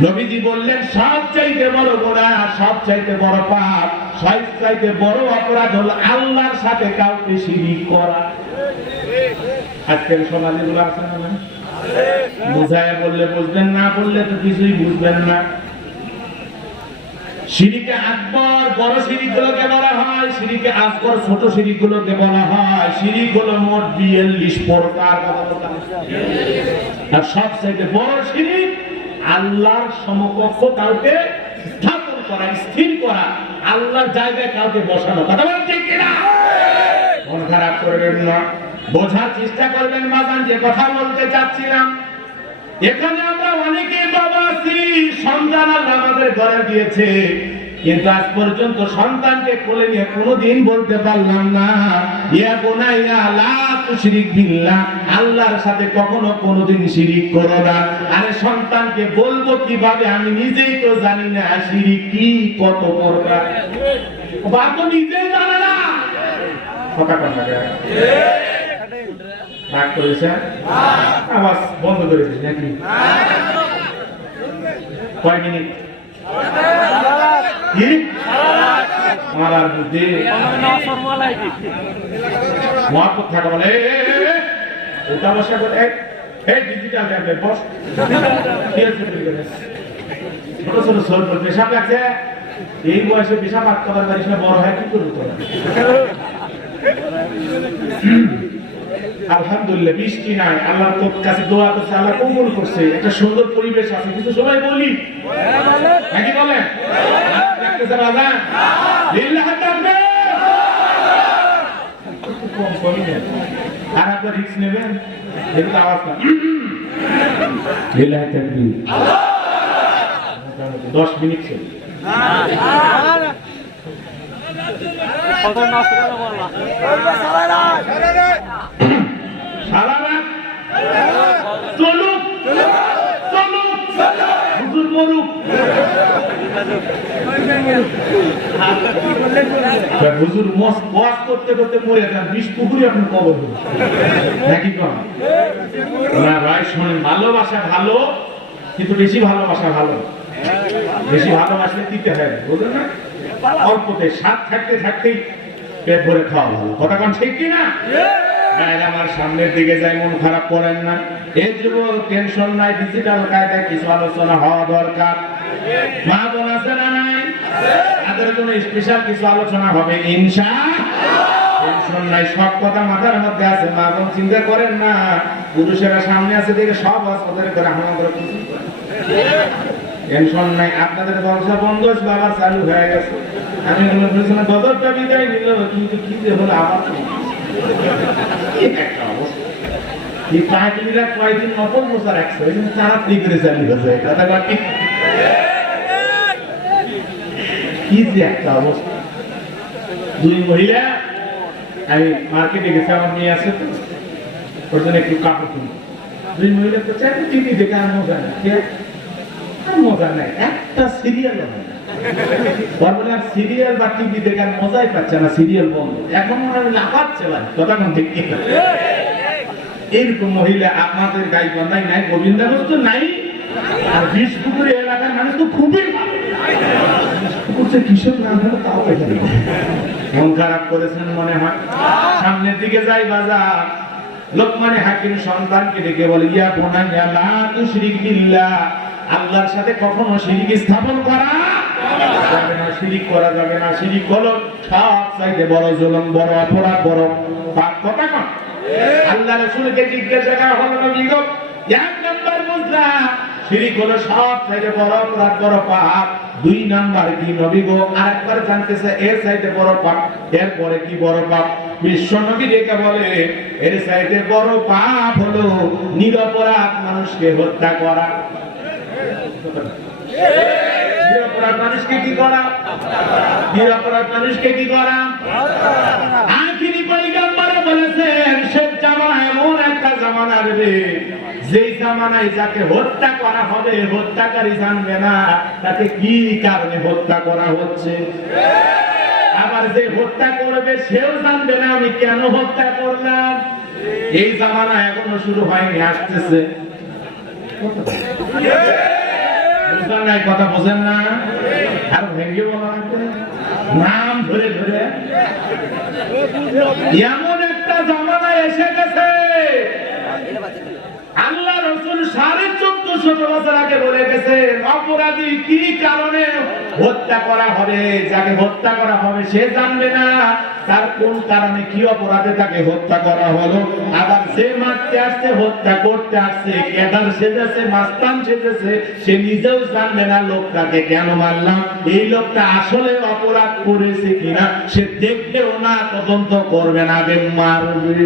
নবীজি বললেন, সবচাইতে বড় গুনাহ, সবচাইতে বড় পাপ, সবচাইতে বড় অপরাধ হলো আল্লাহর সাথে কাউকে শিরিক করা। আজকের সমাজগুলো আছে না? বুঝায় বললে বুঝবেন, না বললে তো কিছুই বুঝবেন না। শিরিকে আকবর বড় শিরিকগুলোকে বলা হয়, শিরিকে আকবর ছোট শিরিকগুলোকে বলা হয়। শিরিক হলো মোট 42 প্রকার। আর সবচেয়ে বড় শিরিক আল্লাহর সমকক্ষ কাউকে স্থাপন করা, স্থির করা, আল্লাহর জায়গায় কাউকে বসানো। কথা বলেন ঠিক কিনা? মন খারাপ করবেন না, বোঝার চেষ্টা করবেন বাজান যে কথা বলতে চাচ্ছিলাম। এখানে আমরা অনেকে বাবা আছি, সন্তান আল্লাহ আমাদের ঘরে দিয়েছে, কিন্তু আজ পর্যন্ত সন্তানকে কোলে নিয়ে কোনোদিন বলতে পারলাম না, ইয়া বুনাইয়া লা তুশরিক বিল্লাহ, আল্লাহর সাথে কখনো কোনোদিন শিরিক করো না। আরে সন্তানকে বলবো কিভাবে? আমি নিজেই তো জানি না শিরিক কি, কত প্রকার, বা তো নিজেই জানে না। কথা কথা রাগ করেছে, আওয়াজ বন্ধ করেছিস নাকি? কয় মিনিট? কি মারার বুদ্ধি মহাপত থাকা বলে, ওটা বসা করে ডিজিটাল ট্যাবলেট বস। ছোট ছোট ছোট পেশাব লাগছে, এই বয়সে পেশাব আটকাবার পারিস না, বড় হয় কি করবো? আলহামদুলিল্লাহ বৃষ্টি নাই, আল্লাহর কাছে দোয়া করছে, আল্লাহ কবুল করছে, একটা সুন্দর পরিবেশ আছে। কিছু সবাই বলি নাকি বলেন? আর আপনার রিস্ক নেবেন, এগুলো আওয়াজ না। 10 মিনিট ছিল। চলুক চলুক হুজুর মরুক, হুজুর ওয়াজ করতে করতে মরে যান, 20 পুকুরে আপনার কবর হবে নাকি? কম না ভাই শোনেন, ভালোবাসা ভালো, কিন্তু বেশি ভালোবাসা ভালো। বেশি ভালোবাসলে দিতে হয়, বুঝলেন না? অল্পতে স্বাদ থাকতে থাকতেই পেট ভরে খাওয়া ভালো। কথা কোন ঠিক কিনা? আমার সামনের দিকে যাই, মন খারাপ করেন না। এই যুবক টেনশন নাই, ডিজিটাল কায়দায় কিছু আলোচনা হওয়া দরকার। মা বোন আছে না নাই? তাদের জন্য স্পেশাল কিছু আলোচনা হবে ইনশাআল্লাহ। টেনশন নাই, সব কথা মাথার মধ্যে আছে। মা বোন চিন্তা করেন না, পুরুষেরা সামনে আছে দেখে সব ওদের করে আমাদের টেনশন নাই। আপনাদের ব্যবসা বন্ধ, বাবা চালু হয়ে গেছে। আমি বদরটা বিদায় নিল, কিন্তু কি যে হলো আবার কয়েকদিন নকল বসা রাখছে, তাড়াতাড়ি করে চালু হয়েছে। কি যে একটা অবস্থা। 2 মহিলা, আমি মার্কেটে গেছি, আমার মেয়ে আছে তো, ওর জন্য একটু কাপড় কিনি। 2 মহিলা করছে টিভি দেখে আর মজা নেই, মজা নেই, একটা সিরিয়াল হয় না। সিরিয়াল বা টিভি দেখার মজাই পাচ্ছে না, সিরিয়াল বন্ধ। এখন মনে হয় লাফাচ্ছে ভাই, কথা কোন ঠিক কিনা? এরকম মহিলা আপনাদের গাইবান্ধায় নাই, গোবিন্দাগঞ্জ তো নাই, আর 20 পুকুর এলাকার মানুষ তো খুবই কৃষক না হলে তাও মন খারাপ করেছেন মনে হয়। সামনের দিকে যাই বাজার, লোকমান হাকিম সন্তানকে ডেকে বলে, ইয়া বুনাইয়া লা তুশরিক বিল্লাহ, আল্লাহর সাথে কখনো শিরিক স্থাপন করা যাবে না, শিরিক করা যাবে না। শিরিক হলো সব চাইতে বড় জুলুম, বড় অপরাধ, বড় পাপ। কথা কন। আল্লাহ রাসূলকে জিজ্ঞাসা করা হলো, নবী গো, এক নাম্বার বুঝলাম শিরিক হলো সব চাইতে বড় অপরাধ, বড় পাপ। দুই নাম্বার কি নবী গো? আরেকবার জানতেছে এর চাইতে বড় পাপ, এরপরে কি বড় পাপ? বিশ্ব নবী ডেকে বলে, এর চাইতে বড় পাপ হলো নিরপরাধ মানুষকে হত্যা করা। নিরপরাধ মানুষকে কি করা? নিরপরাধ মানুষকে কি করা? আখিরি পয়গম্বর বলেছেন, শেষ জামানা এমন একটা জামানা আসবে, যেই জামানায় যাকে হত্যা করা হবে হত্যাকারী জানবে না তাকে কি কারণে হত্যা করা হচ্ছে। আবার যে হত্যা করবে সেও জানবে না আমি কেন হত্যা করলাম। এই জামানা এখনো শুরু হয়নি, আসতেছে। বুঝলেন না? কথা বোঝেন না? আর ভেঙে বলা লাগবে নাম ধরে ধরে। এমন একটা জামানা এসে গেছে, আল্লাহ রাসূল 1450 বছর আগে বলে গেছে অপরাধী কি কারণে হত্যা করা হবে, যাকে হত্যা করা হবে সে জানবে না তার কোন কারণে কি অপরাধে তাকে হত্যা করা হলো। আবার যে মারতে আসছে, হত্যা করতে আসছে, ক্যাডার সেজেছে, মাস্তান সেজেছে, সে নিজেও জানবে না লোকটাকে কেন মারলাম, এই লোকটা আসলে অপরাধ করেছে কিনা সে দেখবেও না, তদন্ত করবে না, আগে মারবে।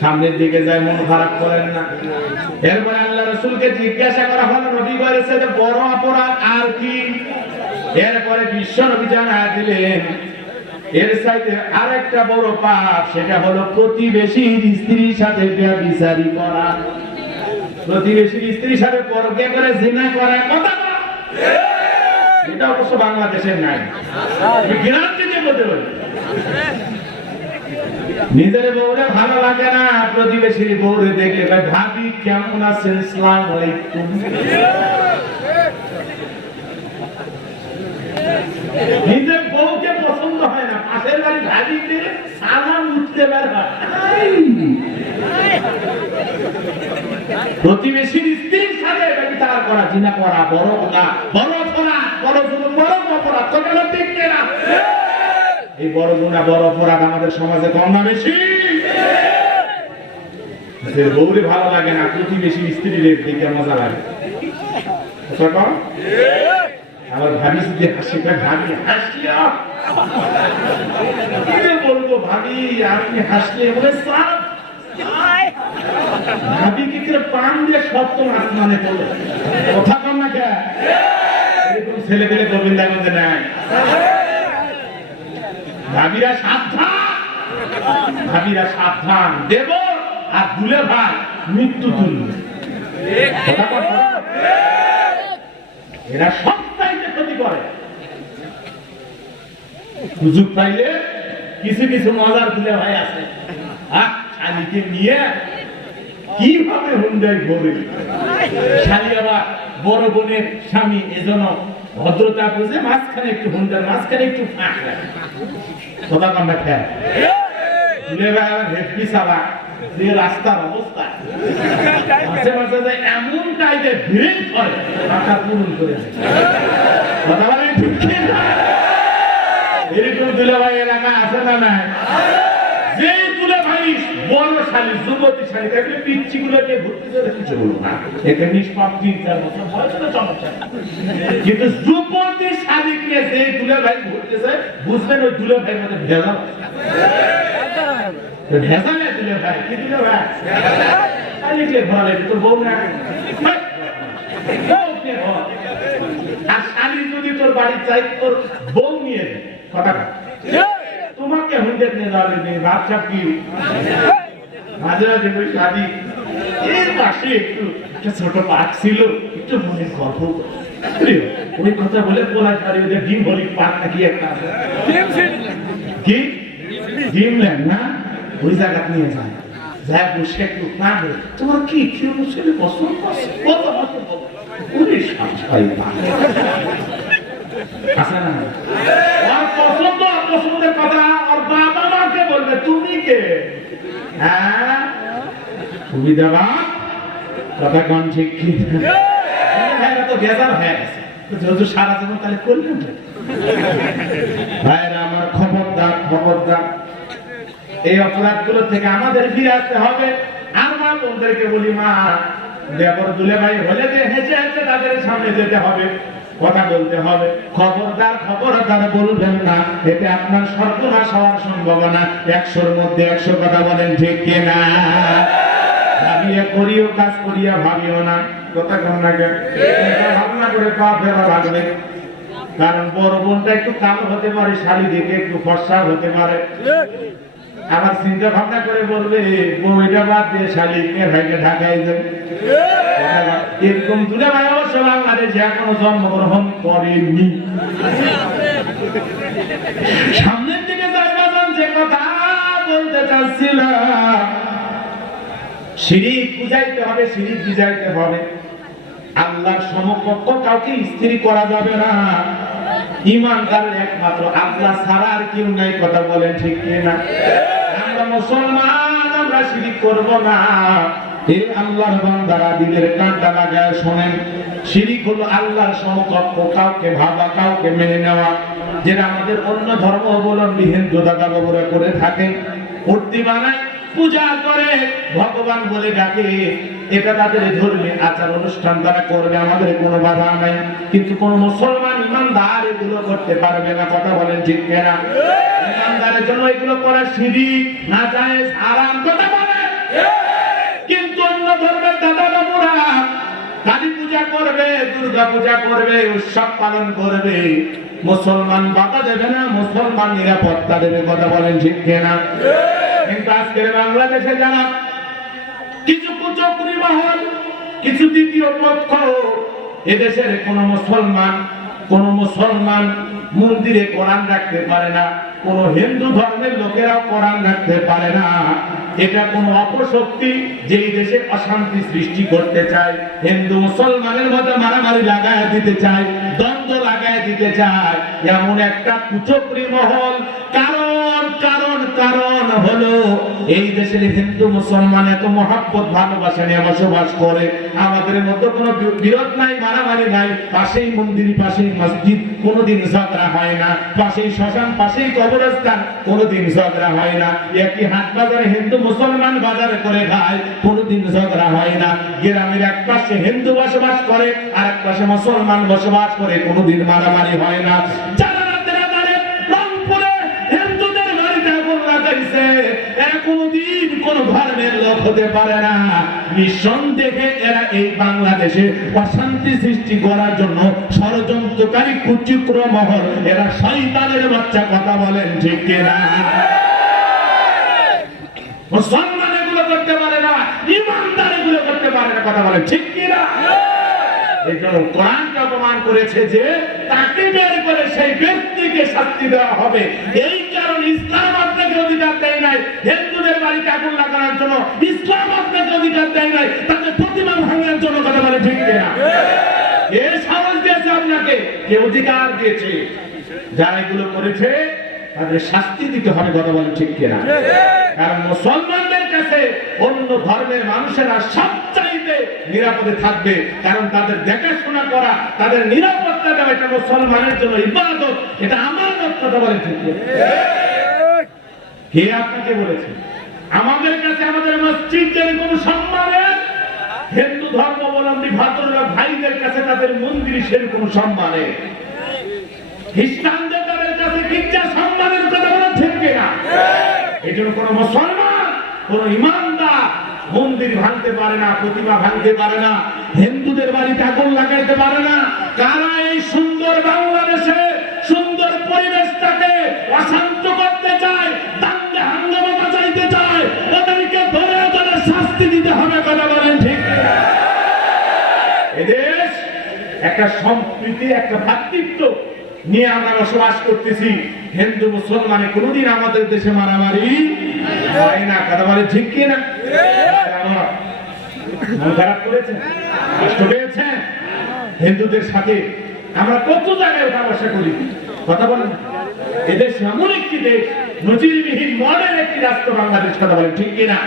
সামনের দিকে যায়, মন খারাপ করেন না। এরপরে আল্লাহ রাসূলকে জিজ্ঞাসা করা হলো, নবী বলেছে যে বড় অপরাধ আর কি? এরপরে বিশ্ব নবী জানায় দিলেন এর চাইতে আরেকটা বড় পাপ, সেটা হলো প্রতিবেশীর স্ত্রীর সাথে ব্যভিচারী করা। প্রতিবেশীর স্ত্রীর সাথে পরকে করে জিনা করা। কথা বলা, এটা অবশ্য বাংলাদেশের নাই, গ্যারান্টি দিয়ে বলতে পারি। নিজের বউরে ভালো লাগে না, প্রতিবেশীর বউরে দেখলে ভাই ভাবি কেমন আছেন, আসসালামু আলাইকুম। নিজের বউকে পছন্দ হয় না, পাশের বাড়ি ভাবিতে সালাম উঠতে পারে। প্রতিবেশীর স্ত্রীর সাথে ব্যভিচার করা, জিনা করা বড় গুনাহ, বড় অপরাধ, বড় জুলুম, বড় অপরাধ। কথা ঠিক না? এই বড় গুনাহ, বড় অপরাধ আমাদের সমাজে কম না বেশি? বউরে ভালো লাগে না, প্রতিবেশী স্ত্রীর দিকে মজা লাগে। আবার ভাবি যদি হাসি, ভাবি হাসিয়া বলবো, ভাবি আপনি হাসলে বলে ভাবি কি করে পান দিয়ে সপ্ত আসমানে পড়ে। কথা কম না কে? এরকম ছেলে পেলে গোবিন্দাগঞ্জে নাই। ভাবিরা সাবধান, ভাবিরা সাবধান। দেব আর দুলে ভাই মৃত্যু তুল্য। এরা সব চাইতে ক্ষতি করে। সুযোগ পাইলে কিছু কিছু মজার দুলে ভাই আছে, শালিকে নিয়ে কিভাবে হুন্ডাই ঘোরে। শালি আবার বড় বোনের স্বামী, এজন্য ভদ্রতা বুঝে মাঝখানে একটু হুন্ডার মাঝখানে একটু ফাঁক রাখে। কথা আমরা খেয়াল দুলে ভাই আবার হেফি সাবা যে রাস্তার অবস্থা মাঝে মাঝে এমন টাইপে ভিড় করে টাকা পূরণ করে। কথা বলে ঠিক না? এরকম দুলে ভাই এলাকা আছে না নাই? যে দুলে ভাই বড় শালী, যুবতী শালী থাকলে পিচ্ছি গুলোকে ঘুরতে চলে কিছু বলবো না, এটা নিষ্পাপ 3-4 বছর বয়স হলে সমস্যা। কিন্তু যুবতী শালীকে যে দুলে ভাই ঘুরতেছে বুঝলেন ওই দুলে ভাই মধ্যে ভেজাল। ভেজালে দুলে ভাই কি দুলে ভাই শালীকে ঘরে তোর বউ না, আর শালী যদি তোর বাড়ি চাই তোর বউ নিয়ে যায়। কথা তোমাকে হুন্ডে নিয়ে যাবে নেই, বাচ্চা কি মাঝে মাঝে ওই শাড়ি এর পাশে একটু একটা ছোট পার্ক ছিল, একটু মনে গল্প ওই কথা বলে পোলা শাড়ি ওদের ডিম হলি পার্ক নাকি একটা কি ডিমল্যান্ড না, ওই জায়গা নিয়ে যায়। যাই বসে একটু না বলে তোমার কি কেউ ছেলে পছন্দ করছে, কত পছন্দ পুলিশ আছে না? পছন্দ অপছন্দের কথা আর বাবা মাকে বলবে তুমি কে? হ্যাঁ সুবিধাবান কথা কোন ঠিক কি তো বেজার হয়ে গেছে, হুজুর সারা জীবন তাহলে করলেন ভাইরা আমার, খবরদার এই অপরাধগুলো থেকে আমাদের ফিরে আসতে হবে। আর মা বোনদেরকে বলি, মা দেবর দুলে ভাই হলে যে হেসে হেসে তাদের সামনে যেতে হবে, কথা বলতে হবে। খবরদার বলবেন না, এতে আপনার সর্বনাশ হওয়ার সম্ভাবনা 100-র মধ্যে 100 কথা বলেন, ঠিক কিনা? ভাবিয়া করিও কাজ করিয়া ভাবিও না, কথা কম না কেন? ভাবনা করে পাপ ফেরা লাগবে। কারণ বড় বোনটা একটু কালো হতে পারে, শাড়ি দেখে একটু ফর্সা হতে পারে, আবার চিন্তা ভাবনা করে বলবে বউটা বাদ দিয়ে শাড়ি ভাইকে ঢাকায় যাবে। এরকম দুলে ভাই অবশ্য বাংলাদেশে এখনো জন্মগ্রহণ করেনি। সামনের দিকে যাইবান, যে কথা বলতে চাচ্ছিলাম, শিরিক বুঝাইতে হবে, শিরিক বুঝাইতে হবে। আল্লাহর সমকক্ষ কাউকে স্ত্রী করা যাবে না। ঈমানদারের একমাত্র আল্লাহ ছাড়া আর কেউ নাই, কথা বলেন, ঠিক কিনা? আমরা মুসলমান, আমরা শিরিক করব না। এই আল্লাহর বান্দারা দিলের কাঁটা লাগায় শোনেন, শিরিক হলো আল্লাহর সমকক্ষ কাউকে ভাবা, কাউকে মেনে নেওয়া। যেটা আমাদের অন্য ধর্ম অবলম্বী হিন্দু দাদা বাবুরা করে থাকেন, মূর্তি বানায়, পূজা করে, ভগবান বলে ডাকে, এটা তাদের ধর্মীয় আচার অনুষ্ঠান তারা করবে, আমাদের কোনো বাধা নাই। কিন্তু কোন মুসলমান ইমানদার এগুলো করতে পারবে না, কথা বলেন, ঠিক কিনা? ইমানদারের জন্য এগুলো করা শিরিক, নাজায়েজ, হারাম, কথা বলেন। কিন্তু অন্য ধর্মের দাদা বাবুরা কালী পূজা করবে, দুর্গা পূজা করবে, উৎসব পালন করবে, মুসলমান বাধা দেবে না, মুসলমান নিরাপত্তা দেবে, কথা বলেন, ঠিক কিনা? কিন্তু আজকের বাংলাদেশে যারা কিছু কুচক্রী মহল, কিছু দ্বিতীয় পক্ষ, এদেশের কোন মুসলমান মন্দিরে কোরআন রাখতে পারে না, কোন হিন্দু ধর্মের লোকেরাও কোরআন রাখতে পারে না। এটা কোন অপশক্তি যে এই দেশে অশান্তি সৃষ্টি করতে চায়, হিন্দু মুসলমানের মধ্যে মারামারি লাগায় দিতে চায়, দ্বন্দ্ব লাগায় দিতে চায়, এমন একটা কুচক্রী মহল। কারণ হলো এই দেশের হিন্দু মুসলমান এত মহব্বত ভালোবাসা নিয়ে বসবাস করে, আমাদের মধ্যে কোনো বিরোধ নাই, মারামারি নাই, পাশেই মন্দির, পাশেই মসজিদ, কোনোদিন ঝগড়া হয় না, পাশেই শ্মশান, পাশেই কবরস্থান, কোনোদিন ঝগড়া হয় না। একই হাট বাজারে হিন্দু মুসলমান বাজারে করে খায়, কোনোদিন ঝগড়া হয় না। গ্রামের এক পাশে হিন্দু বসবাস করে, আর এক পাশে মুসলমান বসবাস করে, কোনোদিন মারামারি হয় না। কোনদিন কোন ধর্মের লোক হতে পারে না। নিঃসন্দেহে এরা এই বাংলাদেশে অশান্তি সৃষ্টি করার জন্য ষড়যন্ত্রকারী কুচক্র মহল, এরা শয়তানের বাচ্চা, কথা বলেন, ঠিক কিনা? মুসলমান এগুলো করতে পারে না, ইমানদার এগুলো করতে পারে না, কথা বলেন, ঠিক কিনা? এই জন্য কোরআনকে অপমান করেছে যে তাকে বের করে সেই ব্যক্তিকে শাস্তি দেওয়া হবে। এই কারণে ইসলাম আপনাকে অধিকার দেয় নাই হিন্দুদের বাড়িতে আগুন লাগানোর জন্য, ইসলাম আপনাকে অধিকার দেয় নাই তাদের প্রতিমা ভাঙার জন্য, কথা বলে, ঠিক কিনা? এ সাহস দিয়েছে আপনাকে, কে অধিকার দিয়েছে? যারা এগুলো করেছে তাদের শাস্তি দিতে হবে, কথা বলে, ঠিক কিনা? কারণ মুসলমানদের কাছে অন্য ধর্মের মানুষেরা সবচাইতে নিরাপদে থাকবে, কারণ তাদের দেখাশোনা করা, তাদের নিরাপত্তা দেওয়া, এটা মুসলমানের জন্য ইবাদত, এটা আমানত, কথা বলে, ঠিক কিনা? কে আপনাকে বলেছে? আমাদের কাছে আমাদের মসজিদের কোন সম্মানের, হিন্দু ধর্মাবলম্বী ভাতরা ভাইদের কাছে তাদের মন্দির সেরকম সম্মানের, খ্রিস্টানদের তাদের কাছে গির্জা সম্মানের, কথা বলে, ঠিক কিনা? এই জন্য কোন মুসলমান, কোন ইমানদার মন্দির ভাঙতে পারে না, প্রতিমা ভাঙতে পারে না, হিন্দুদের বাড়িতে আগুন লাগাইতে পারে না। কারা এই সুন্দর বাংলাদেশে সুন্দর পরিবেশটাকে অশান্ত করতে চায়, দাঙ্গা হাঙ্গামা বাঁচাইতে চায়, ওদেরকে ধরে ধরে শাস্তি দিতে হবে, কথা বলেন, ঠিক কিনা? এদেশ একটা সম্প্রীতি, একটা ভ্রাতৃত্ব নিয়ে আমরা বসবাস করতেছি। হিন্দু মুসলমানে কোনদিন আমাদের দেশে মারামারি হয় না, কথা বলে, ঠিক কিনা? খারাপ করেছেন, কষ্ট পেয়েছেন হিন্দুদের সাথে, আমরা কত জায়গায় উঠা বসা করি, কথা বলেন। এদেশ এমন একটি দেশ, নজিরবিহীন মডেল একটি রাষ্ট্র বাংলাদেশ, কথা বলেন, ঠিক কিনা?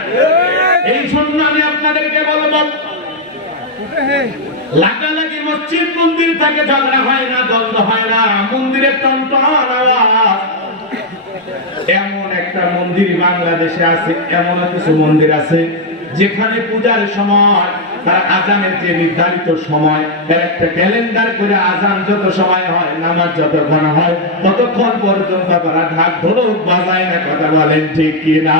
এই জন্য আমি আপনাদেরকে বলবো, লাগালাগি মসজিদ মন্দির থেকে ঝগড়া হয় না, দ্বন্দ্ব হয় না, মন্দিরে টনটন আওয়াজ। এমন একটা মন্দির বাংলাদেশে আছে, এমন কিছু মন্দির আছে যেখানে পূজার সময় তার আজানের যে নির্ধারিত সময়, এর একটা ক্যালেন্ডার করে আজান যত সময় হয়, নামাজ যতক্ষণ হয়, ততক্ষণ পর্যন্ত তারা ঢাক ঢোলক বাজায় না। কথা বলেন ঠিক কিনা?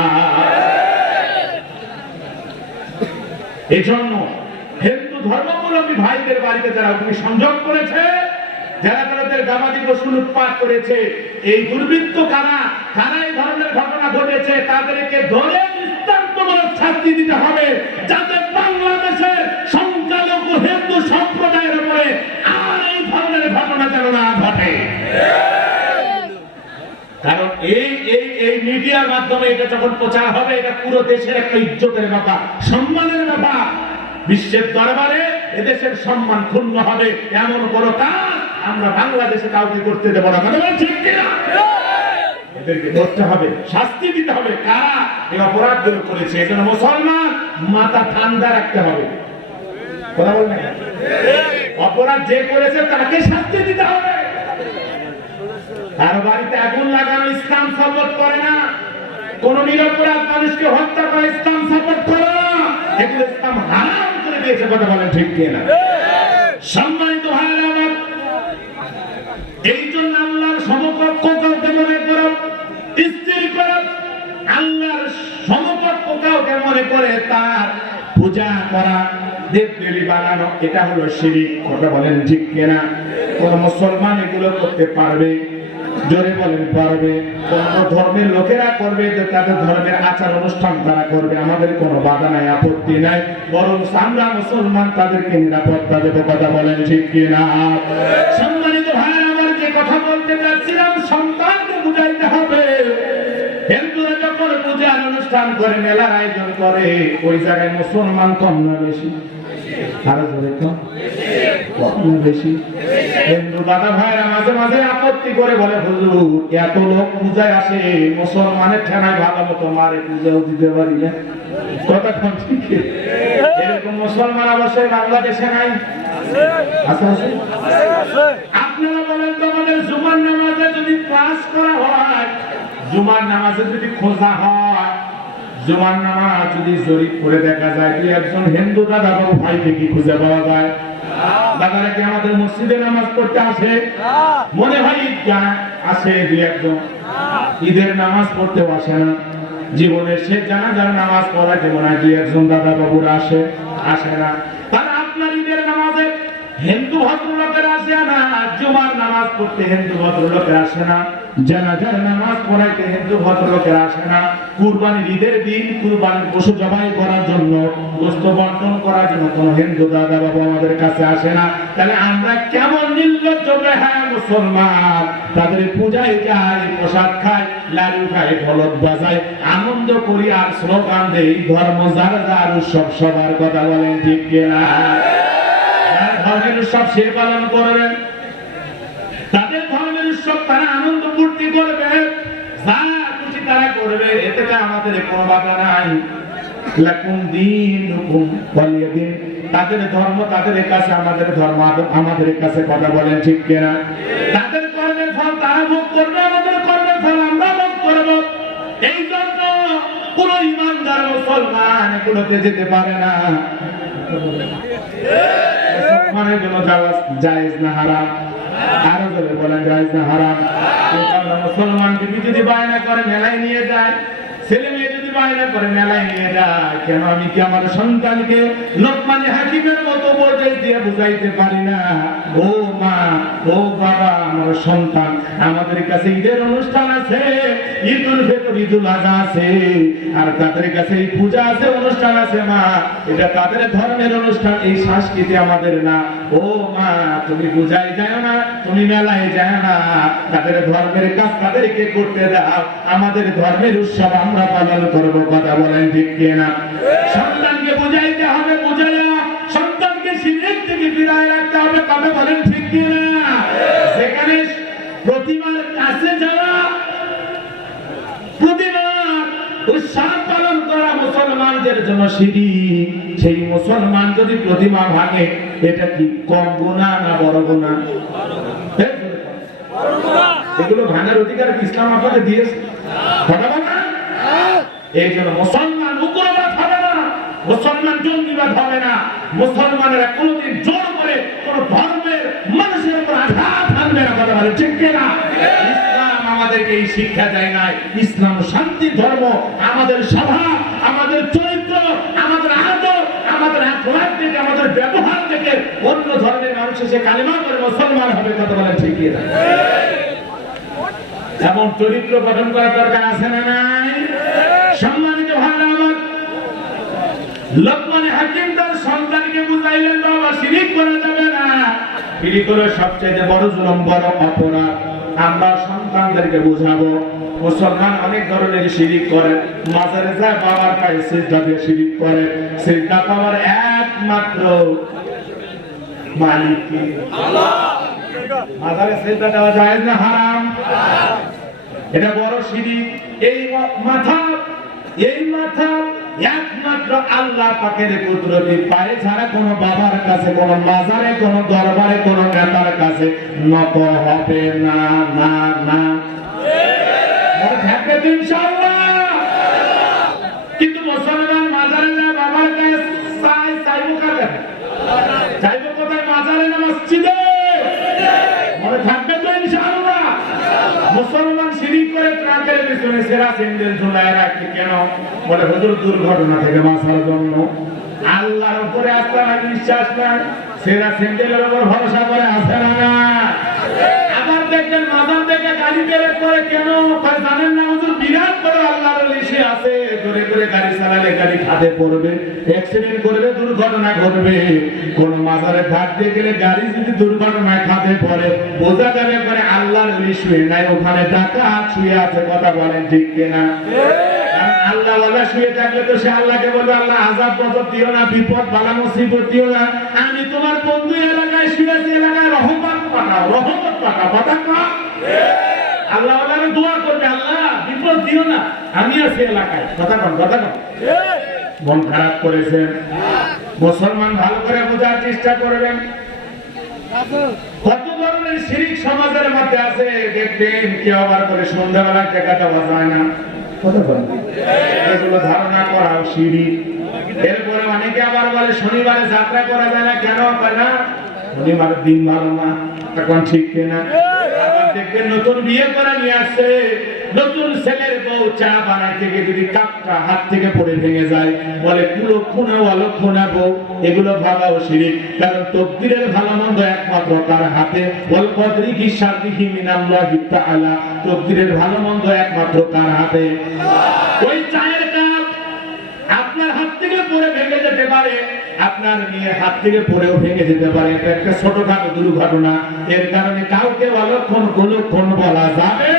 এই জন্য হিন্দু ধর্মাবলম্বী ভাইদের বাড়িতে যারা অগ্নি সংযোগ করেছে, যারা তাদের দামাদি পশু লুটপাট করেছে, এই দুর্বৃত্ত কারা এই ধরনের ঘটনা ঘটেছে, তাদেরকে ধরে দৃষ্টান্তমূলক শাস্তি দিতে হবে, যাতে বাংলাদেশের সংখ্যালঘু হিন্দু সম্প্রদায়ের উপরে আর এই ধরনের ঘটনা যেন না ঘটে। কারণ এই মিডিয়ার মাধ্যমে এটা যখন প্রচার হবে, এটা পুরো দেশের একটা ইজ্জতের ব্যাপার, সম্মানের ব্যাপার। বিশ্বের দরবারে এদেশের সম্মান ক্ষুণ্ণ হবে, এমন বড় কাজ আমরা বাংলাদেশে কাউকে করতে দেব না। কথা বলেন ঠিক কিনা? এদেরকে ধরতে হবে, শাস্তি দিতে হবে কারা এই অপরাধগুলো করেছে। এজন্য মুসলমান মাথা ঠান্ডা রাখতে হবে। কথা বলেন না? অপরাধ যে করেছে তাকে শাস্তি দিতে হবে। কারো বাড়িতে আগুন লাগানো ইসলাম সাপোর্ট করে না, কোন নিরপরাধ মানুষকে হত্যা করা ইসলাম সাপোর্ট করে না, এগুলো ইসলাম হারাম করে দিয়েছে। কথা বলেন ঠিক কিনা? সম্মানিত ভাইরা আমার, এই জন্য আল্লাহর সমকক্ষ কাউকে মনে করো স্থির করো, আল্লাহর সমকক্ষ কাউকে মনে করে তার পূজা করা, দেবদেবী বানানো, এটা হলো শিরক। কথা বলেন ঠিক কিনা? কোন মুসলমান এগুলো করতে পারবে? জোরে বলেন পারবে? কোন ধর্মের লোকেরা করবে, তাদের ধর্মের আচার অনুষ্ঠান তারা করবে, আমাদের কোনো বাধা নাই, আপত্তি নাই, বরং আমরা মুসলমান তাদেরকে নিরাপত্তা দেব। কথা বলেন ঠিক কিনা? সম্মানিত ভাই আমার, যে কথা বলতে চাচ্ছিলাম, সন্তানকে বুঝাইতে হবে। হিন্দুরা যখন পূজার অনুষ্ঠান করে, মেলার আয়োজন করে, ওই জায়গায় মুসলমান কম না বেশি? আরো জোরে কম বেশি? হিন্দু দাদা ভাইরা মাঝে মাঝে আপত্তি করে বলে, হুজুর এত লোক পূজায় আসে, মুসলমানের ঠেনায় ভালো মতো মারে, পূজাও দিতে পারি না। কথা কোন ঠিক? এরকম মুসলমান অবশ্যই বাংলাদেশে নাই? আপনারা বলেন তো, আমাদের জুমার নামাজে যদি ক্লাস করা হয়, জুমার নামাজে যদি খোঁজা হয়, জুমার নামাজ যদি জরিপ করে দেখা যায়, কি একজন হিন্দু দাদা বাবু ভাইকে কি খুঁজে পাওয়া যায়? দাদারা কি আমাদের মসজিদে নামাজ পড়তে আসে? মনে হয় আসে দুই একজন, ঈদের নামাজ পড়তেও আসে না। জীবনের শেষ জানাজার নামাজ পড়াতে মনে হয় দুই একজন দাদা বাবুরা আসে না। তাহলে আপনার ঈদের নামাজে হিন্দু ভদ্রলোকের আসে না, জুমার নামাজ পড়তে হিন্দু ভদ্রলোকের আসে না, জানাজার নামাজ পড়াইতে হিন্দু ভদ্রলোকের আসে না, কুরবানির ঈদের দিন কুরবানির পশু জবাই করার জন্য, গোশত বন্টন করার জন্য কোন হিন্দু দাদা বাবু আমাদের কাছে আসে না। তাহলে আমরা কেমন নির্লজ্জ বেহায়া মুসলমান, তাদের পূজায় যাই, প্রসাদ খাই, লাডু খাই, ঢোলক বাজাই, আনন্দ করি আর স্লোগান দেই, ধর্ম যার যার উৎসব সবার। কথা বলেন ঠিক কিনা? ধর্মের উৎসব সে পালন করবেন, তাদের ধর্মের উৎসব তারা আনন্দ ফুর্তি করবে, যা খুশি তারা করবে, এতে আমাদের কোনো বাধা নাই। লাকুম দীনুকুম ওয়ালিয়া দীন, তাদের ধর্ম তাদের কাছে, আমাদের ধর্ম আমাদের কাছে। কথা বলেন ঠিক কিনা? তাদের কর্মের ফল তারা ভোগ করবে, আমাদের কর্মের ফল আমরা ভোগ করব। এই জন্য কোন ইমানদার মুসলমান এগুলোতে যেতে পারে না। মুসলমানের জন্য জায়েজ না হারাম? আরো জোরে বলেন, জায়েজ না হারাম? মুসলমান যদি বায়না করে মেলায় নিয়ে যায়, ছেলে মেয়ে যদি বায়না করে মেলায় নিয়ে যায়, কেন আমি কি আমার সন্তানকে লোকমানে হাকিমের মতো উপদেশ দিয়ে বুঝাইতে পারি না? ও মা, ও বাবা, আমার সন্তান, আমাদের কাছে ঈদের অনুষ্ঠান আছে, ঈদুল ফিতর, ঈদুল আযহা আছে, আর তাদের কাছে এই পূজা আছে, অনুষ্ঠান আছে। মা, এটা তাদের ধর্মের অনুষ্ঠান, এই সংস্কৃতি আমাদের না। ও মা, তুমি বুঝাই যায় না, তুমি মেলায় যায় না, তাদের ধর্মের কাজ তাদেরকে করতে দাও, আমাদের ধর্মের উৎসব আমরা পালন করব। কথা বলেন ঠিক কিনা? সন্তানকে বুঝাইতে হবে, বুঝাইয়া সন্তানকে শিরক থেকে ফিরায় রাখতে হবে। কথা বলেন ঠিক কিনা? সেখানে প্রতিমার কাছে যাওয়া, প্রতিমার উৎসব পালন করা মুসলমান নামাজের জন্য শিরিক, সেই মুসলমান যদি প্রতিমা ভাঙে এটা কি কম গুনাহ না বড় গুনাহ? এগুলো ভাঙার অধিকার ইসলাম আপনাকে দিয়েছে, কথা বলেন। এই জন্য মুসলমান উগ্রবাদ হবে না, মুসলমান জঙ্গিবাদ হবে না, মুসলমানেরা কোনোদিন জোর করে কোন ধর্মের মানুষের উপর আঘাত হানবে না, কথা বলে ঠিক কিনা? ইসলাম আমাদেরকে এই শিক্ষা দেয় নাই। ইসলাম শান্তি ধর্ম। আমাদের স্বভাব, আমাদের চরিত্র, আমাদের আদব, আমাদের আখলাক থেকে, আমাদের ব্যবহার থেকে অন্য ধর্মের মানুষ এসে কালিমা করে মুসলমান হবে, কথা বলে ঠিক কিনা? এমন চরিত্র গঠন করার দরকার আছে না নাই? সম্মানিত ভাইরা আমার, লোকমান হাকিম তার সন্তানকে বুঝাইলেন, বাবা শিরিক করা যাবে না, শিরিক হলো সবচেয়ে বড় জুলুম, বড় অপরাধ। আমরা সন্তানদেরকে বুঝাবো। মুসলমান অনেক ধরনের শিরিক করে, মাজারে যায় বাবার পায়ে সিজদা দিয়ে শিরিক করে। সিজদা পাওয়ার একমাত্র মালিক কে? আল্লাহ। মাজারে সিজদা দেওয়া জায়েজ না হারাম? এটা বড় শিরিক। এই মাথা একমাত্র আল্লাহ পাকের কুদরতি পায়ে ছাড়া কোন বাবার কাছে, কোন মাজারে, কোন দরবারে, কোন নেতার কাছে নত হবে না, না না। মনে থাকবে তো ইনশাআল্লাহ। কিন্তু মুসলমান মাজারে না বাবার কাছে চাইবো কাকে? চাইবো কোথায়? মাজারে না মসজিদে? মনে থাকবে তো ইনশাআল্লাহ। মুসলমান শিরিক করে ট্রাকের পিছনে সেরা স্যান্ডেল ঝুলায় রাখে কেন? বলে হুজুর দুর্ঘটনা থেকে বাঁচার জন্য। আল্লাহর উপরে আস্থা নাই, বিশ্বাস নাই, সেরা স্যান্ডেলের উপর ভরসা করে আছে না? আবার দেখবেন মাজার থেকে গাড়ি বের করে কেন? জানেন না হুজুর বিরাট বড় আল্লাহর লিস্টে আছে, ধরে করে গাড়ি চালালে গাড়ি খাদে পড়বে, অ্যাক্সিডেন্ট করবে, দুর্ঘটনা ঘটবে। কোন মাজারে ঘাট দিয়ে গেলে গাড়ি যদি দুর্ঘটনায় খাদে পড়ে, বোঝা যাবে মানে আল্লাহর লিস্টে নাই, ওখানে টাকা শুয়ে আছে, কথা বলেন ঠিক কিনা? আল্লাহ ওয়ালা শুয়ে থাকলে তো সে আল্লাহকে বলবে, আল্লাহ আযাব গজব দিও না, বিপদ বালা মুসিবত দিও না, আমি তোমার বন্ধু এলাকায় শুয়েছি, এলাকায় রহমত পাঠাও, রহমত পাঠাও, কথা কও। আল্লাহ ওয়ালা দোয়া করবে, আল্লাহ বিপদ দিও না, আমি আছি এলাকায়, কথা কও, কথা কও। মন খারাপ করেছেন? মুসলমান ভালো করে বোঝার চেষ্টা করবেন। কত ধরনের শিরিক সমাজের মধ্যে আছে দেখবেন। কেউ আবার করে সন্ধ্যাবেলায় টাকাটা বাজায় না, এগুলো ধারণা করাও শিরিক। এরপরে অনেকে আবার বলে শনিবারে যাত্রা করা যায় না, কেন হয় না? শনিবারের দিন ভালো না, এখন ঠিক কিনা? আবার দেখবেন নতুন বিয়ে করে নিয়ে আসছে, নতুন ছেলের বউ চা বানাইতে গিয়ে যদি কাপটা হাত থেকে পড়ে ভেঙে যায়, বলে কুলক্ষণা অলক্ষণা বউ, এগুলো ভাবাও শিরিক। কারণ তকদিরের ভালো মন্দ একমাত্র তার হাতে, ওয়াল কদরি কি শাররিহি মিনাল্লাহি তাআলা, তকদিরের ভালো মন্দ একমাত্র তার হাতে। ওই চায়ের কাপ আপনার হাত থেকে পড়ে ভেঙে যেতে পারে, আপনার মেয়ের হাত থেকে পড়েও ভেঙে যেতে পারে, এটা একটা ছোটখাটো দুর্ঘটনা। এর কারণে কাউকে অলক্ষণ কুলক্ষণ বলা যাবে।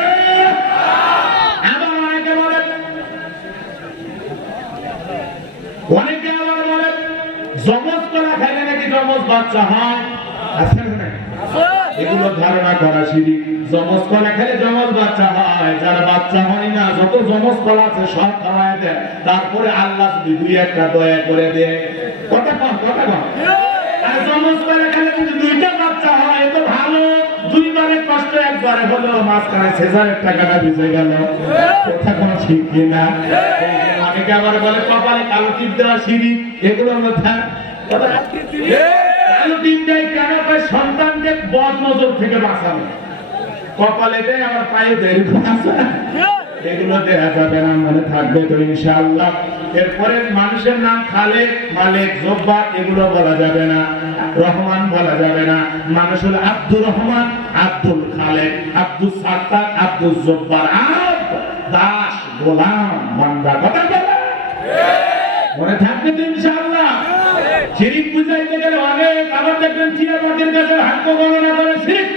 অনেকে আবার বলে যমজ কলা খাইলে নাকি যমজ বাচ্চা হয়, আছে না? এগুলো ধারণা করা শিরিক। যমজ কলা খেলে যমজ বাচ্চা হয়, যারা বাচ্চা হয় না, যত যমজ কলা আছে সব খাওয়ায় দেয়, তারপরে আল্লাহ যদি দুই একটা দয়া করে দেয়, কথা কম, কথা কম। আর যমজ কলা খেলে যদি দুইটা বাচ্চা হয় তো ভালো, দুইবারের কষ্ট একবারে হলো, মাঝখানে সেজারের টাকাটা ভিজে গেল, কথা কোন ঠিক কিনা? অনেকে আবার বলে কপালে কালো টিপ দেওয়া শিরিক, এগুলো কথা কালো টিপ দেয় কেন? সন্তানকে বদ নজর থেকে বাঁচানো, কপালে দেয় আবার পায়ে দেয়, এগুলো দেয়া যাবে না, মনে থাকবে তো ইনশাআল্লাহ। এরপরে মানুষের নাম খালেক, মালিক, জব্বার, এগুলো বলা যাবে না, রহমান বলা যাবে না। মানুষ হলো আব্দুর রহমান, আব্দুল খালেক, আব্দুল সাত্তার, আব্দুল জব্বার, আব্দ দাস, গোলাম, বান্দা, কথা বলে মনে থাকবে তো ইনশাআল্লাহ। শিরিক বুঝাইতে গেলে অনেক, আবার দেখবেন চিয়াবাদের কাছে ভাগ্য গণনা করে শিরিক।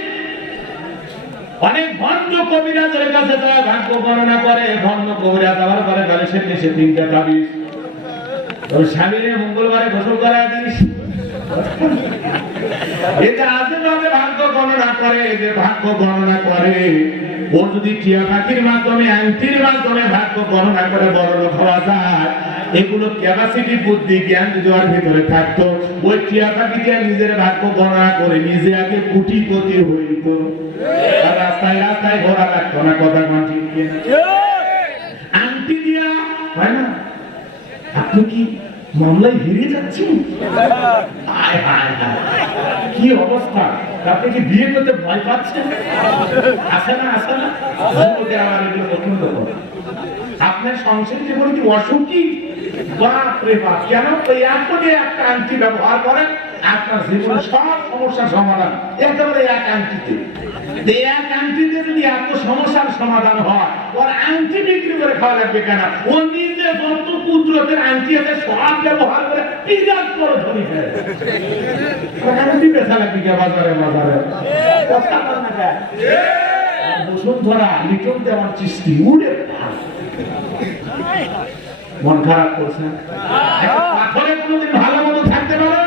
অনেক ভণ্ড কবিরাজের কাছে যায়, ভাগ্য গণনা করে। ভণ্ড কবিরাজ আবার বলে বালিশের নিচে 3টা তাবিজ, তোর স্বামীর মঙ্গলবারে গোসল করায় দিস। এটা আজেবাজে ভাগ্য গণনা করে, যে ভাগ্য গণনা করে ওর যদি টিয়া পাখির মাধ্যমে, আংটির মাধ্যমে ভাগ্য গণনা করে বড় লোক হওয়া যায়, এগুলো ক্যাপাসিটি, বুদ্ধি, জ্ঞান যদি ওর ভিতরে থাকতো, ওই টিয়া পাখি দিয়ে নিজের ভাগ্য গণনা করে নিজে আগে কোটিপতি হইত, আর রাস্তায় রাস্তায় ঘোরা রাখতো না। কথা কোন ঠিক কিনা? আংটি দিয়া হয় না? আপনি কি মামলায় হেরে যাচ্ছেন? হায় হায় হায়, কি অবস্থা! আপনি কি বিয়ে করতে ভয় পাচ্ছেন? আসে না, আসে না? আমার এগুলো পছন্দ করে। আপনার সংসারে জীবনে কি অসুখ কি? বাপ রে বাপ! কেন এখনই একটা আংটি ব্যবহার করেন, আপনার জীবনে সব সমস্যার সমাধান একেবারে এক আংটিতে। এক আংটিতে যদি এত সমস্যার সমাধান হয়, ওর আংটি বিক্রি করে খাওয়া লাগবে কেন? ও নিজে যত কুদরতের আংটি আছে সব ব্যবহার করে পিজাত করে ধরি ফেলে। আংটি বেচা লাগবে কে বাজারে বাজারে? কথা বল না কে? বসুন্ধরা লিটন দেওয়ার চিস্তি উড়ে মন খারাপ করছে। পাথরে কোনোদিন ভালো মতো থাকতে পারে?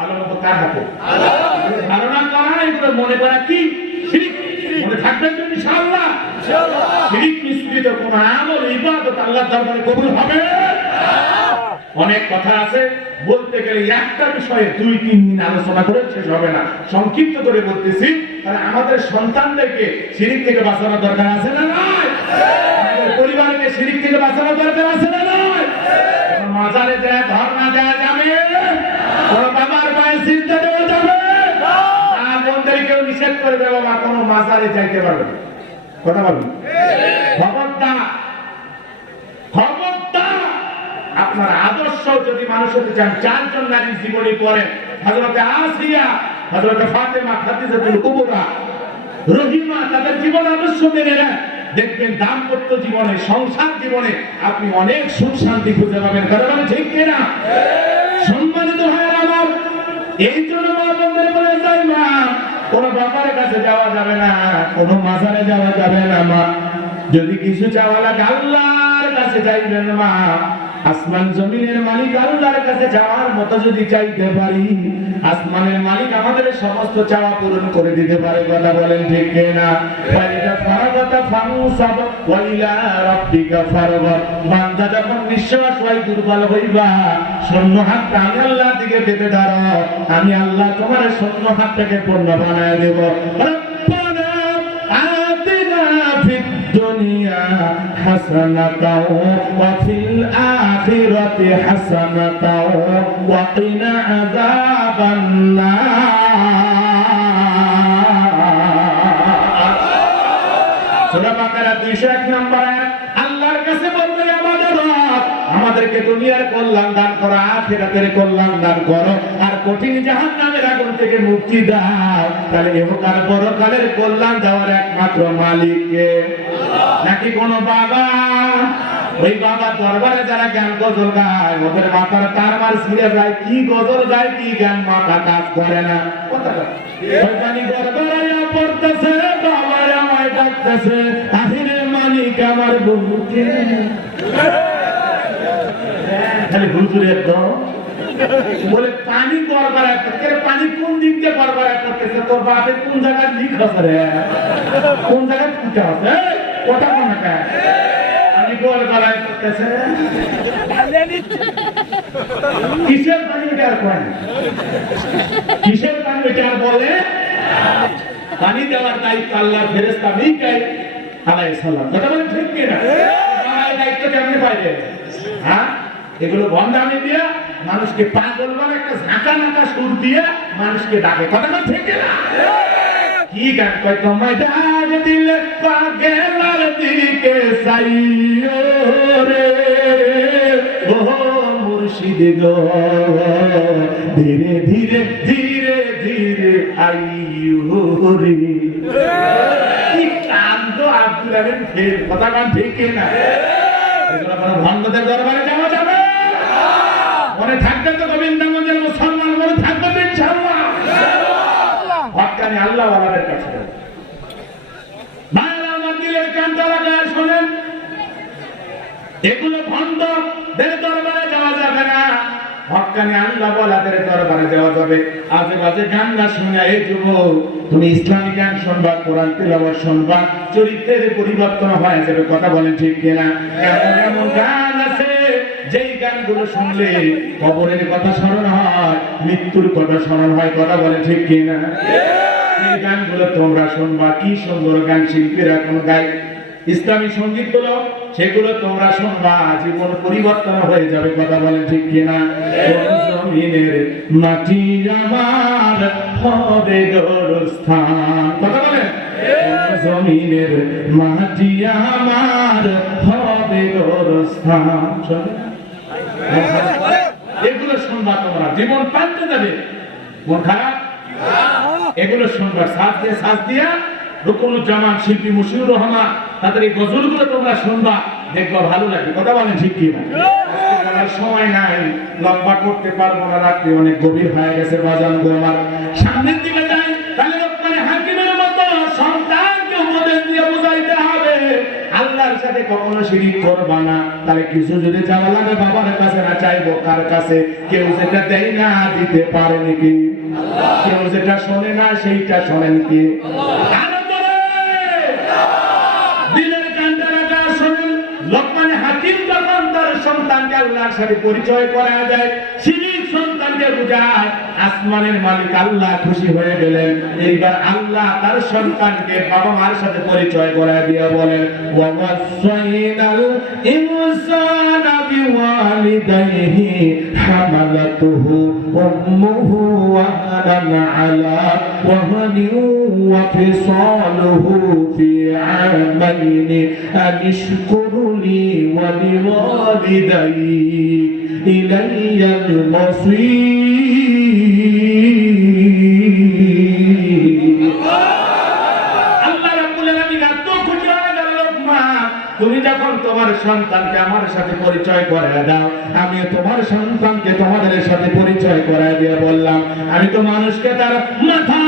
ভালো মতো কার হাতে? ধারণা করা, এগুলো মনে করা কি শিরক। মনে থাকবেন তো ইনশাআল্লাহ। শিরক মিশ্রিত কোন আমল ইবাদত আল্লাহর দরবারে কবুল হবে? অনেক কথা আছে, বলতে গেলে একটা বিষয়ে 2-3 দিন আলোচনা করে শেষ হবে না। সংক্ষিপ্ত করে বলতেছি, তাহলে আমাদের সন্তানদেরকে শিরক থেকে বাঁচানোর দরকার আছে না নাই? আমাদের পরিবারকে শিরক থেকে বাঁচানোর দরকার আছে না নাই? কোন মাজারে যায় ধর্ণা দেওয়া যাবে? কোন বাবার পায়ে সিজদা দেওয়া যাবে? আর বন্ধুদেরকেও নিষেধ করে দেবো বা কোনো মাজারে যাইতে পারবে? কথা বলুন। খবরদার, খবরদার! আপনার আদর্শ যদি মানুষ হতে চান, 4 জন নারীর জীবনী পড়েন। হযরত আসিয়া, হযরত ফাতেমা, খাদিজাতুল কুবরা, রহিমা, তাদের জীবন আদর্শ মেনে নেন, দেখবেন দাম্পত্য জীবনে, সংসার জীবনে আপনি অনেক সুখ শান্তি খুঁজে পাবেন। কথা বলে ঠিক কিনা? সম্মানিত ভাইয়েরা আমার, এই জন্য মা বন্ধের বলে যাই, মা কোন বাবার কাছে যাওয়া যাবে না, কোন মাজারে যাওয়া যাবে না। মা যদি কিছু চাওয়া লাগে আল্লাহর কাছে চাইবেন। মা আসমান জমিনের মালিক আল্লাহর কাছে যাওয়ার মতো যদি চাইতে পারি, আসমানের মালিক আমাদের সমস্ত চাওয়া পূরণ করে দিতে পারে। কথা বলেন ঠিক কিনা? ফাইদা ফারাগাতা ফানসাব ওয়া ইলা রাব্বিকা ফারগাব। বান্দা যখন নিঃশ্বাস হয়, দুর্বল হইবা, শূন্য হাত আমি আল্লাহর দিকে পেতে দাঁড়াও, আমি আল্লাহ তোমার শূন্য হাতটাকে পূর্ণ বানায় দেব। রব্বানা আতিনা ফিদ দুনিয়া হাসানাতাও ওয়া ফিল আখিরাতি হাসানাতাও ওয়া কিনা আযাবান নার। সূরা বাকারা 201 নম্বর আয়াত। আল্লাহর কাছে বলবে, আমাদের রব আমাদেরকে দুনিয়ার কল্যাণ দান করো, আখিরাতের কল্যাণ দান করো, আর কঠিন জাহান্নামের আগুন থেকে মুক্তি দাও। তাহলে ইহকাল পরকালের কল্যাণ দেওয়ার একমাত্র মালিক কে? নাকি কোন বাবা? ওই বাবা দরবারে যারা গান গজল গায়, ওদের মাথার তার মার ছিঁড়ে যায়। কি গজল গায়, কি গান, মাথা কাজ করে না। ওইখানে দরবারে পড়তেছে, বাবার আমায় ডাকতেছে, আহিরে মালিক আমার বুকে। খালি হুজুরের দল বলে পানি গড়বড়া করতে, পানি কোন দিক দিয়ে গড়বড়া করতেছে? তোর বাপের কোন জায়গায় লিক আছে রে? কোন জায়গায় ফুটে আছে? কথা কোন না পানি গড়বড়া করতেছে? কিসের পানি এটা আর কয়? কিসের পানি এটা আর বলে? পানি দেওয়ার দায়িত্ব আল্লাহর ফেরেশতা মিকাইল আলাইহিস সালাম। কথা বলেন ঠিক কিনা? এই দায়িত্ব কেমনে পাইলে? হ্যাঁ, এগুলো বন্ধামি দিয়ে মানুষকে পাগল বলে, একটা ঝাঁকা নাকা সুর দিয়ে মানুষকে ডাকে। কথা বলেন ঠিক কিনা? কি গান কয়? তোমায় ডাক দিলে পাগলার দিকে সাইও রে, ও মুর্শিদ গো, ধীরে ধীরে ধীরে ধীরে আইও রে। কি কান্দ আব্দুল আমিন ফের। কথা বলেন ঠিক কিনা? এগুলো কোনো ভণ্ডদের দরবারে যাওয়া যাবে? মনে থাকবে তো গোবিন্দগঞ্জের মুসলমান, মনে থাকবে তো ইনশাআল্লাহ। হক্কানি আল্লাহ ওয়ালাদের কাছে মায়ের আমার দিলের কানটা লাগায় শোনেন, এগুলো ভণ্ডদের দরবারে যাওয়া যাবে না, হক্কানি আল্লাহ ওয়ালাদের দরবারে যাওয়া যাবে। আজেবাজে গান না শুনে, এই যুবক তুমি ইসলামী গান শুনবা, কোরআন তিলাওয়াত শুনবা, চরিত্রের পরিবর্তন হয়ে যাবে। কথা বলেন ঠিক কিনা? এমন এমন গান আছে গানগুলো শুনলে কবরের কথা স্মরণ হয়, মৃত্যুর কথা স্মরণ হয়। কথা বলে ঠিক কিনা? এই গানগুলো তোমরা শুনবা, কি সুন্দর গান শিল্পীরা এখন গায়, ইসলামী সঙ্গীত গুলো, সেগুলো তোমরা শুনবা, জীবন পরিবর্তন হয়ে যাবে। কথা বলে ঠিক কিনা? জমিনের মাটি আমার হবে গোরস্থান। কথা বলে, জমিনের মাটি আমার হবে গোরস্থান। এগুলো শুনবা তোমরা, জীবন পাল্টে যাবে। মন খারাপ, এগুলো শুনবা। সাজ দিয়া রুকনুজ্জামান, শিল্পী মুশিউর রহমান, তাদের এই গজলগুলো তোমরা শুনবা, দেখবা ভালো লাগবে। কথা বলেন ঠিক কি না? সময় নাই, লম্বা করতে পারবো না, রাত্রি অনেক গভীর হয়ে গেছে। বাজান গো আমার, সামনের দিকে যাই, তাহলে লোকমান হাকিমের মতো সন্তানকে উপদেশ দিয়ে বুঝাইতে হবে আল্লাহর সাথে কখনো শিরিক করবা না। তাহলে কিছু যদি চাওয়া লাগে বাবার কাছে না, চাইবো কার কাছে? কেউ যেটা দেয় না দিতে পারে নাকি? কেউ যেটা শোনে না সেইটা শোনেন কি? দিলের কান্ডা রাখা শোনেন। লোকমান হাকিম যখন তার সন্তানকে আল্লাহর সাথে পরিচয় করা যায়, শিরিক সন্তানকে বুঝায়, আসমানের মালিক আল্লাহ খুশি হয়ে গেলেন। এইবার আল্লাহ তার সন্তানকে বাবা মার সাথে পরিচয় করা দিয়ে বলেন, ওয়াসাইনাল ইনসানা বিওয়ালিদাইহি হামালাতুহু উম্মুহু ওয়াহানান আলা ওয়াহানিন ওয়া ফিসালুহু ফি আমাইনি আনিশকুরলি ওয়া লিওয়ালিদাইক ইলাইয়াল মাসীর। আল্লাহ রাব্বুল আলামিন এত খুশি হয়ে গেল, লোকমান তুমি যখন তোমার সন্তানকে আমার সাথে পরিচয় করায় দাও, আমি তোমার সন্তানকে তোমাদের সাথে পরিচয় করায় দিয়ে বললাম, আমি তো মানুষকে তার মাথা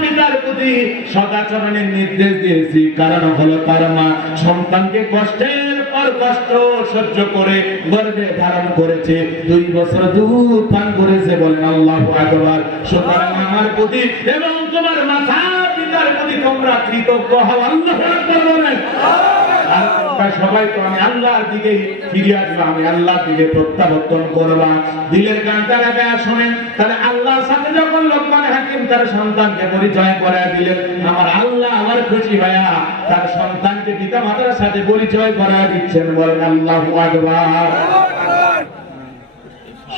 পিতার প্রতি সদাচরণের নির্দেশ দিয়েছি। কারণ হলো তার মা সন্তানকে কষ্টের পর কষ্ট সহ্য করে গর্ভে ধারণ করেছে, 2 বছর দুধ পান করেছে। বলেন আল্লাহু আকবার। সুতরাং আমার প্রতি এবং তোমার মাথা পিতার প্রতি তোমরা কৃতজ্ঞ হও। আল্লাহু আকবার বলেন। সবাই তো আমি আল্লাহর দিকে ফিরে আসবো, আমি আল্লাহর দিকে প্রত্যাবর্তন করবা। দিলের গানটা লাগা শোনেন। তাহলে আল্লাহর সাথে যখন লোকমান হাকিম তার সন্তানকে পরিচয় করায় দিলেন, আমার আল্লাহ আমার খুশি ভাইয়া তার সন্তানকে পিতা মাতার সাথে পরিচয় করায় দিচ্ছেন। বলেন আল্লাহু আকবার।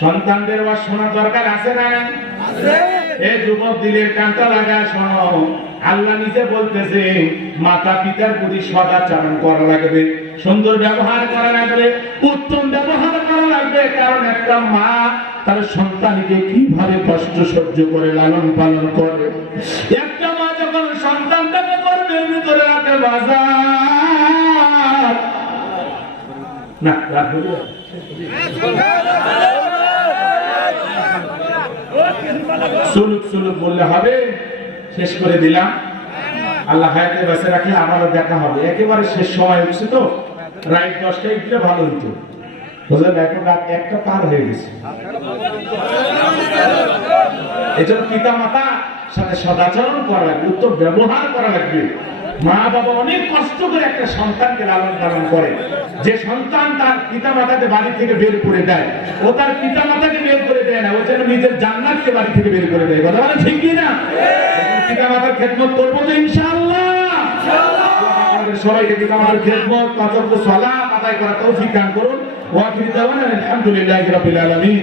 সন্তানদের বা শোনা দরকার আছে না? এই যুবক দিলের কানটা লাগা শোনো। আল্লাহ নিজে বলতেছে মাতা পিতার প্রতি সদাচরণ করা লাগবে, সুন্দর ব্যবহার করা লাগবে, উত্তম ব্যবহার করা লাগবে। কারণ একটা মা তার সন্তানকে কিভাবে কষ্ট সহ্য করে লালন পালন করে, একটা মা যখন সন্তানটাকে করবে ভিতরে রাতে বাজার না সুলুক সুলুক বললে হবে। শেষ করে দিলাম, আল্লাহ হায়াতে বেঁচে রাখলে আবারও দেখা হবে। একেবারে শেষ সময় উঠছে তো, রাইট 10টায় উঠলে ভালো হইতো। বুঝলেন, এখন রাত 1টা পার হয়ে গেছে। এই জন্য পিতা মাতা সাথে সদাচরণ করা লাগবে, উত্তম ব্যবহার করা লাগবে। মা বাবা অনেক কষ্ট করে একটা সন্তানকে লালন পালন করে। যে সন্তান তার পিতা মাতাকে বাড়ি থেকে বের করে দেয়, ও তার পিতা মাতাকে বের করে দেয় না, ও যেন নিজের জান্নাতকে বাড়ি থেকে বের করে দেয়। কথা বলে ঠিক কি না? পিতা মাতার খেদমত করবো তো ইনশাআল্লাহ। সবাইকে পিতা মাতার খেদমত, পাঁচ ওয়াক্ত সালাত আদায় করা তৌফিক দান করুন। ওয়া আখিরু দাওয়ানা আলহামদুলিল্লাহি রাব্বিল আলামিন।